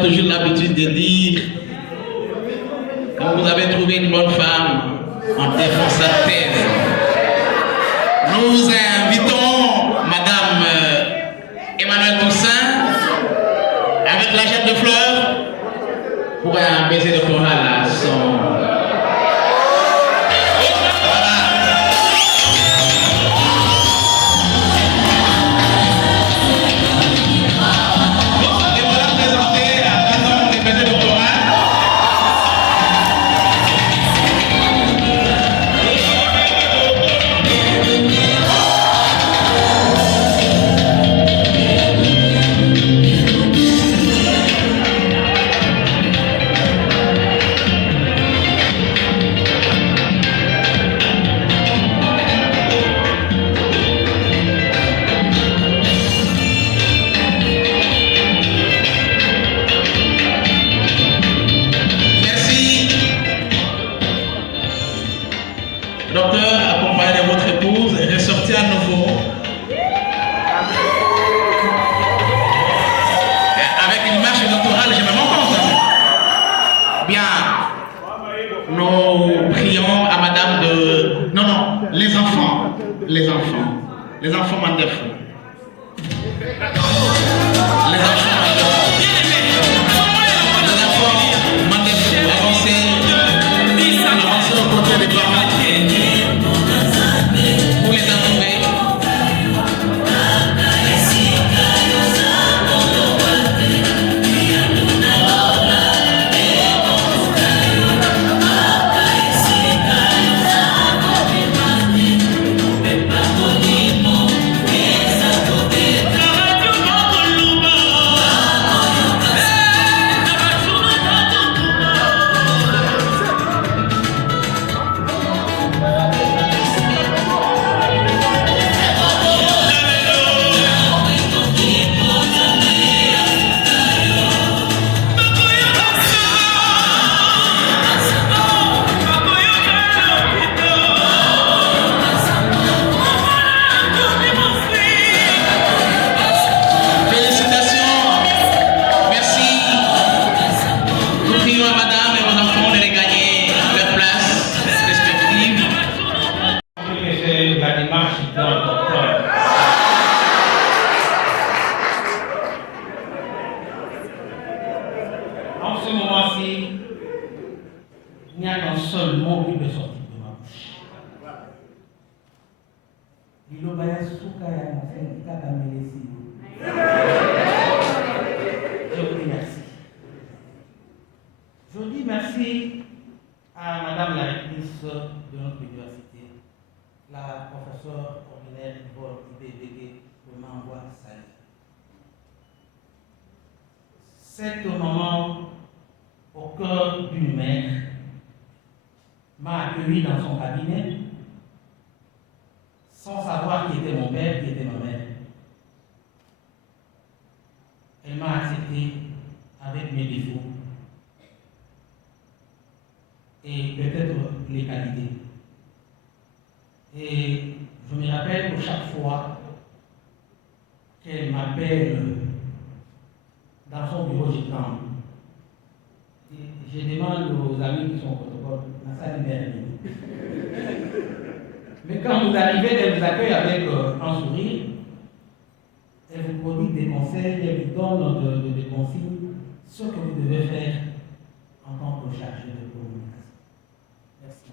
a toujours l'habitude de dire, quand vous avez trouvé une bonne femme, on défend sa thèse. Nous invitons Madame Emmanuelle Toussaint avec la jette de fleurs pour un baiser doctoral à son... Les enfants Mandefou. Cet moment au cœur d'une mère m'a accueilli dans son cabinet sans savoir qui était mon père, qui était ma mère. Elle m'a accepté avec mes défauts et peut-être les qualités. Et je me rappelle que chaque fois qu'elle m'appelle dans son bureau, je tremble. Je demande aux amis qui sont au protocole, ma salle est mais quand vous arrivez, elle vous accueille avec un sourire, elle vous prodigue des conseils, elle vous donne des consignes, ce que vous devez faire en tant que chargé de communication. Merci.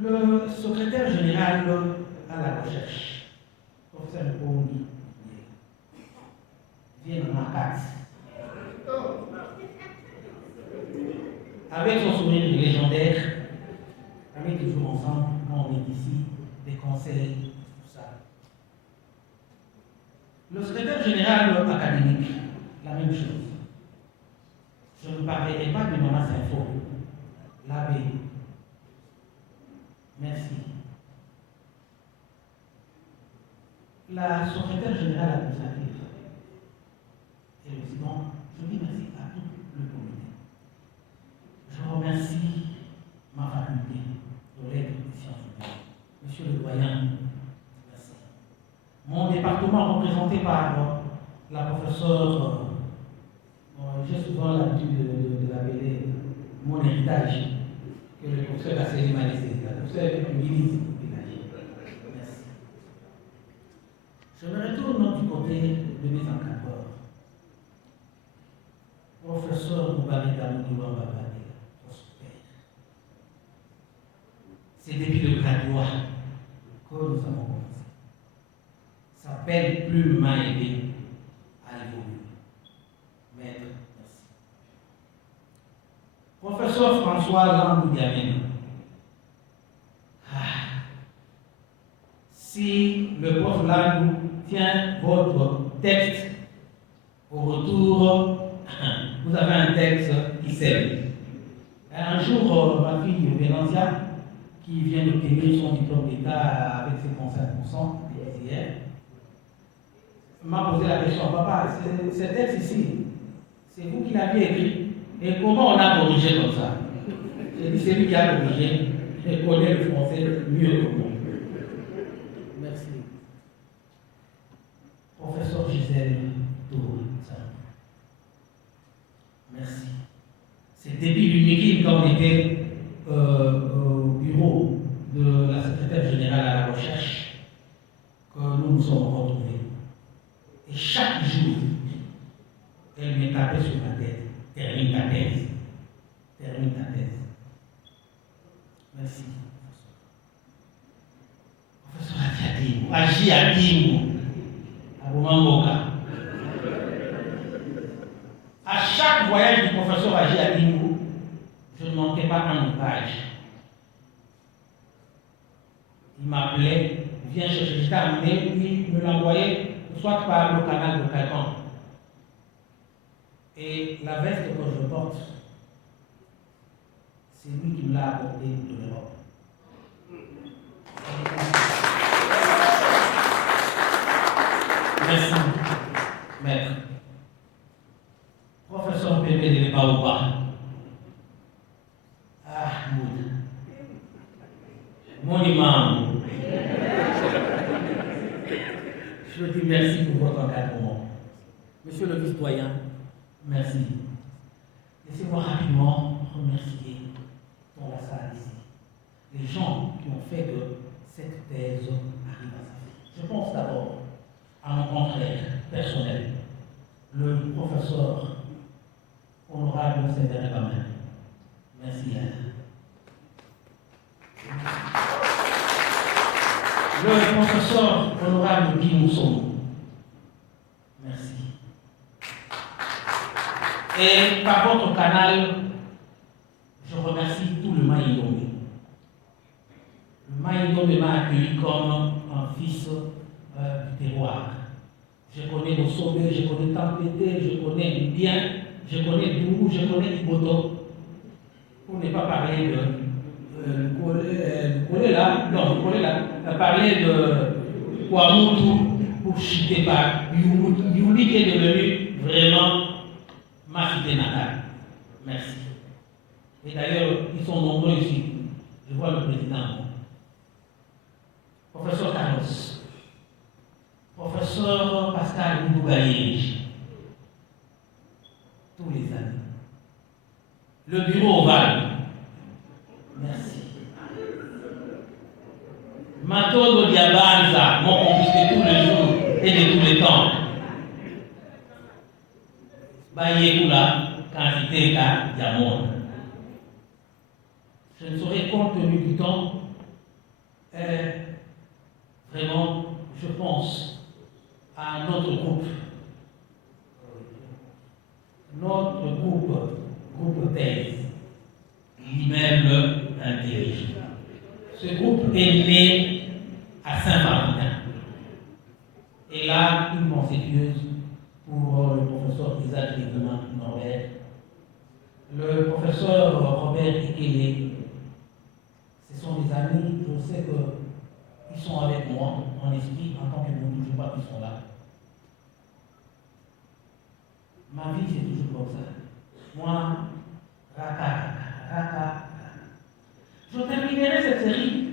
Le secrétaire général à la recherche, professeur Nkouni, vient de Makat. Avec son sourire légendaire, on est toujours ensemble quand on est ici, des conseils, tout ça. Le secrétaire général académique, la même chose. Je ne parlerai pas de Maman Info, l'abbé. Merci. La secrétaire générale administrative et le président, je dis merci à tout le comité. Je remercie ma faculté de lettres et sciences humaines. Monsieur le doyen, merci. Mon département représenté par la professeure, j'ai souvent l'habitude de l'appeler mon héritage, que le professeur Kasseli m'a laissé. La professeure utilise Merci. Je me retourne du côté de mes encadreurs. Professeur Moubari Damouniwa Babade, c'est depuis le graduat que nous avons commencé. Ça peine plus m'a aidé à évoluer. Maître, merci. Professeur François Lambou Diamène. Si le prof Lambou tient votre texte au retour, vous avez un texte qui sert. Un jour, ma fille Vénancia, qui vient d'obtenir son diplôme d'État avec ses 35% hier, m'a posé la question, papa, ce texte ici, c'est vous qui l'avez écrit, et comment on a corrigé comme ça? J'ai dit, c'est lui qui a corrigé, il connaît le français mieux que moi. Merci. Professeur Gisèle Touré. Merci. C'est depuis l'UNIKIM quand on était au bureau de la secrétaire générale à la recherche que nous nous sommes retrouvés. Et chaque jour, elle me tapait sur la tête. Termine ta thèse. Termine ta thèse. Merci. Professeur Atiadimou, Agi Adimou, Aboumangoka. À chaque voyage du professeur Agi Adimou, je ne manquais pas un ouvrage. Il m'appelait, viens chercher, j'étais amené, il me l'envoyait, soit par le canal de quelqu'un. Et la veste que je porte, c'est lui qui me l'a apporté de l'Europe. Merci, maître. Professeur Pépé de Baouba. Ah, Moud. Mon imam. Je dis merci pour votre encadrement. Monsieur le vice-doyen, merci. Laissez-moi rapidement remercier dans la salle ici les gens qui ont fait que cette thèse arrive à sa fin. Je pense d'abord à mon confrère personnel, le professeur honorable Sévère Bamin. Merci. Le professeur honorable Guy Mousson. Merci. Et par votre canal, je remercie tout le Maïdombe. Le Maïdombe m'a accueilli comme un fils du terroir. Je connais le Sommé, je connais Tampété, je connais bien, je connais Dourou, je connais Iboto. Pour ne pas parler de parler de Kouamoutou pour chuter par Youli qui est devenu vraiment ma cité natale. Merci. Et d'ailleurs, ils sont nombreux ici. Je vois le président. Professeur Carlos. Professeur Pascal Boudougaï. Tous les amis. Le bureau ovale. Merci. Matodo Diabanza, mon complice de tous les jours et de tous les temps. Bayekula, quantité à Diamond. Je ne saurais, compte tenu du temps, vraiment, je pense à notre groupe. Notre groupe thèse, l'immeuble intelligent. Ce groupe est né à Saint-Valentin. Et là, une pensée pieuse pour le professeur Isaac Norbert, le professeur Robert Ikele. Ce sont des amis, je sais qu'ils sont avec moi en esprit, en tant que nous, je ne vois pas qu'ils sont là. Ma vie, c'est toujours comme ça. Moi, raka. Je terminerai cette série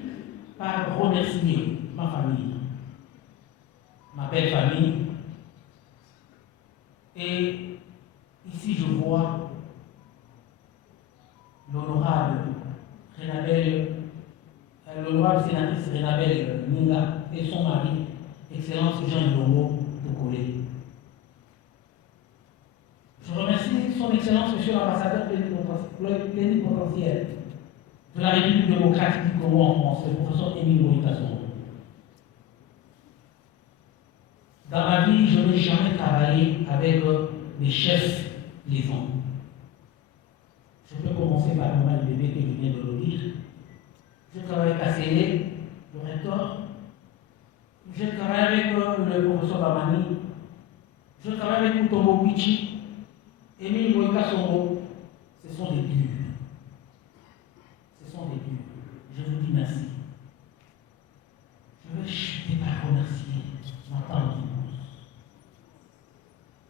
par remercier ma famille, ma belle famille, l'honorable sénatrice Renabelle Ninga et son mari, Excellence Jean Longo Tokolé. Je remercie son Excellence Monsieur l'ambassadeur plénipotentiaire de la République démocratique du Congo en France, le professeur Émile Moïtason. Dans ma vie, je n'ai jamais travaillé avec des chefs plaisants. Je peux commencer par le mal bébé que je viens de le dire. Je travaille avec ACL, le recteur. Je travaille avec le professeur Bamani. Je travaille avec Mutombo Bichi. Émile Moïka Songo. Ce sont des durs. Ce sont des durs. Je vous dis merci. Je veux chuter par remercier ma tante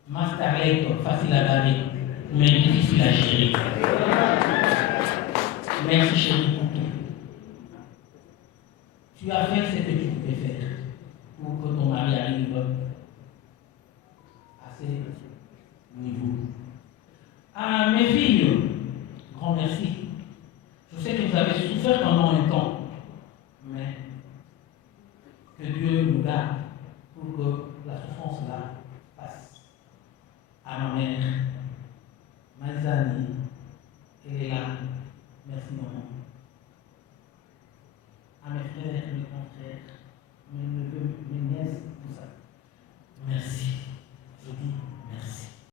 Masterlet, facile à laver, mais difficile à gérer. Merci chérie pour tout. Tu as fait ce que tu pouvais faire pour que ton mari arrive à ce niveau. À mes filles, grand merci. Je sais que vous avez souffert pendant un temps, mais que Dieu nous garde pour que la souffrance là passe. À ma mère, Maïzani, elle est là. Merci maman.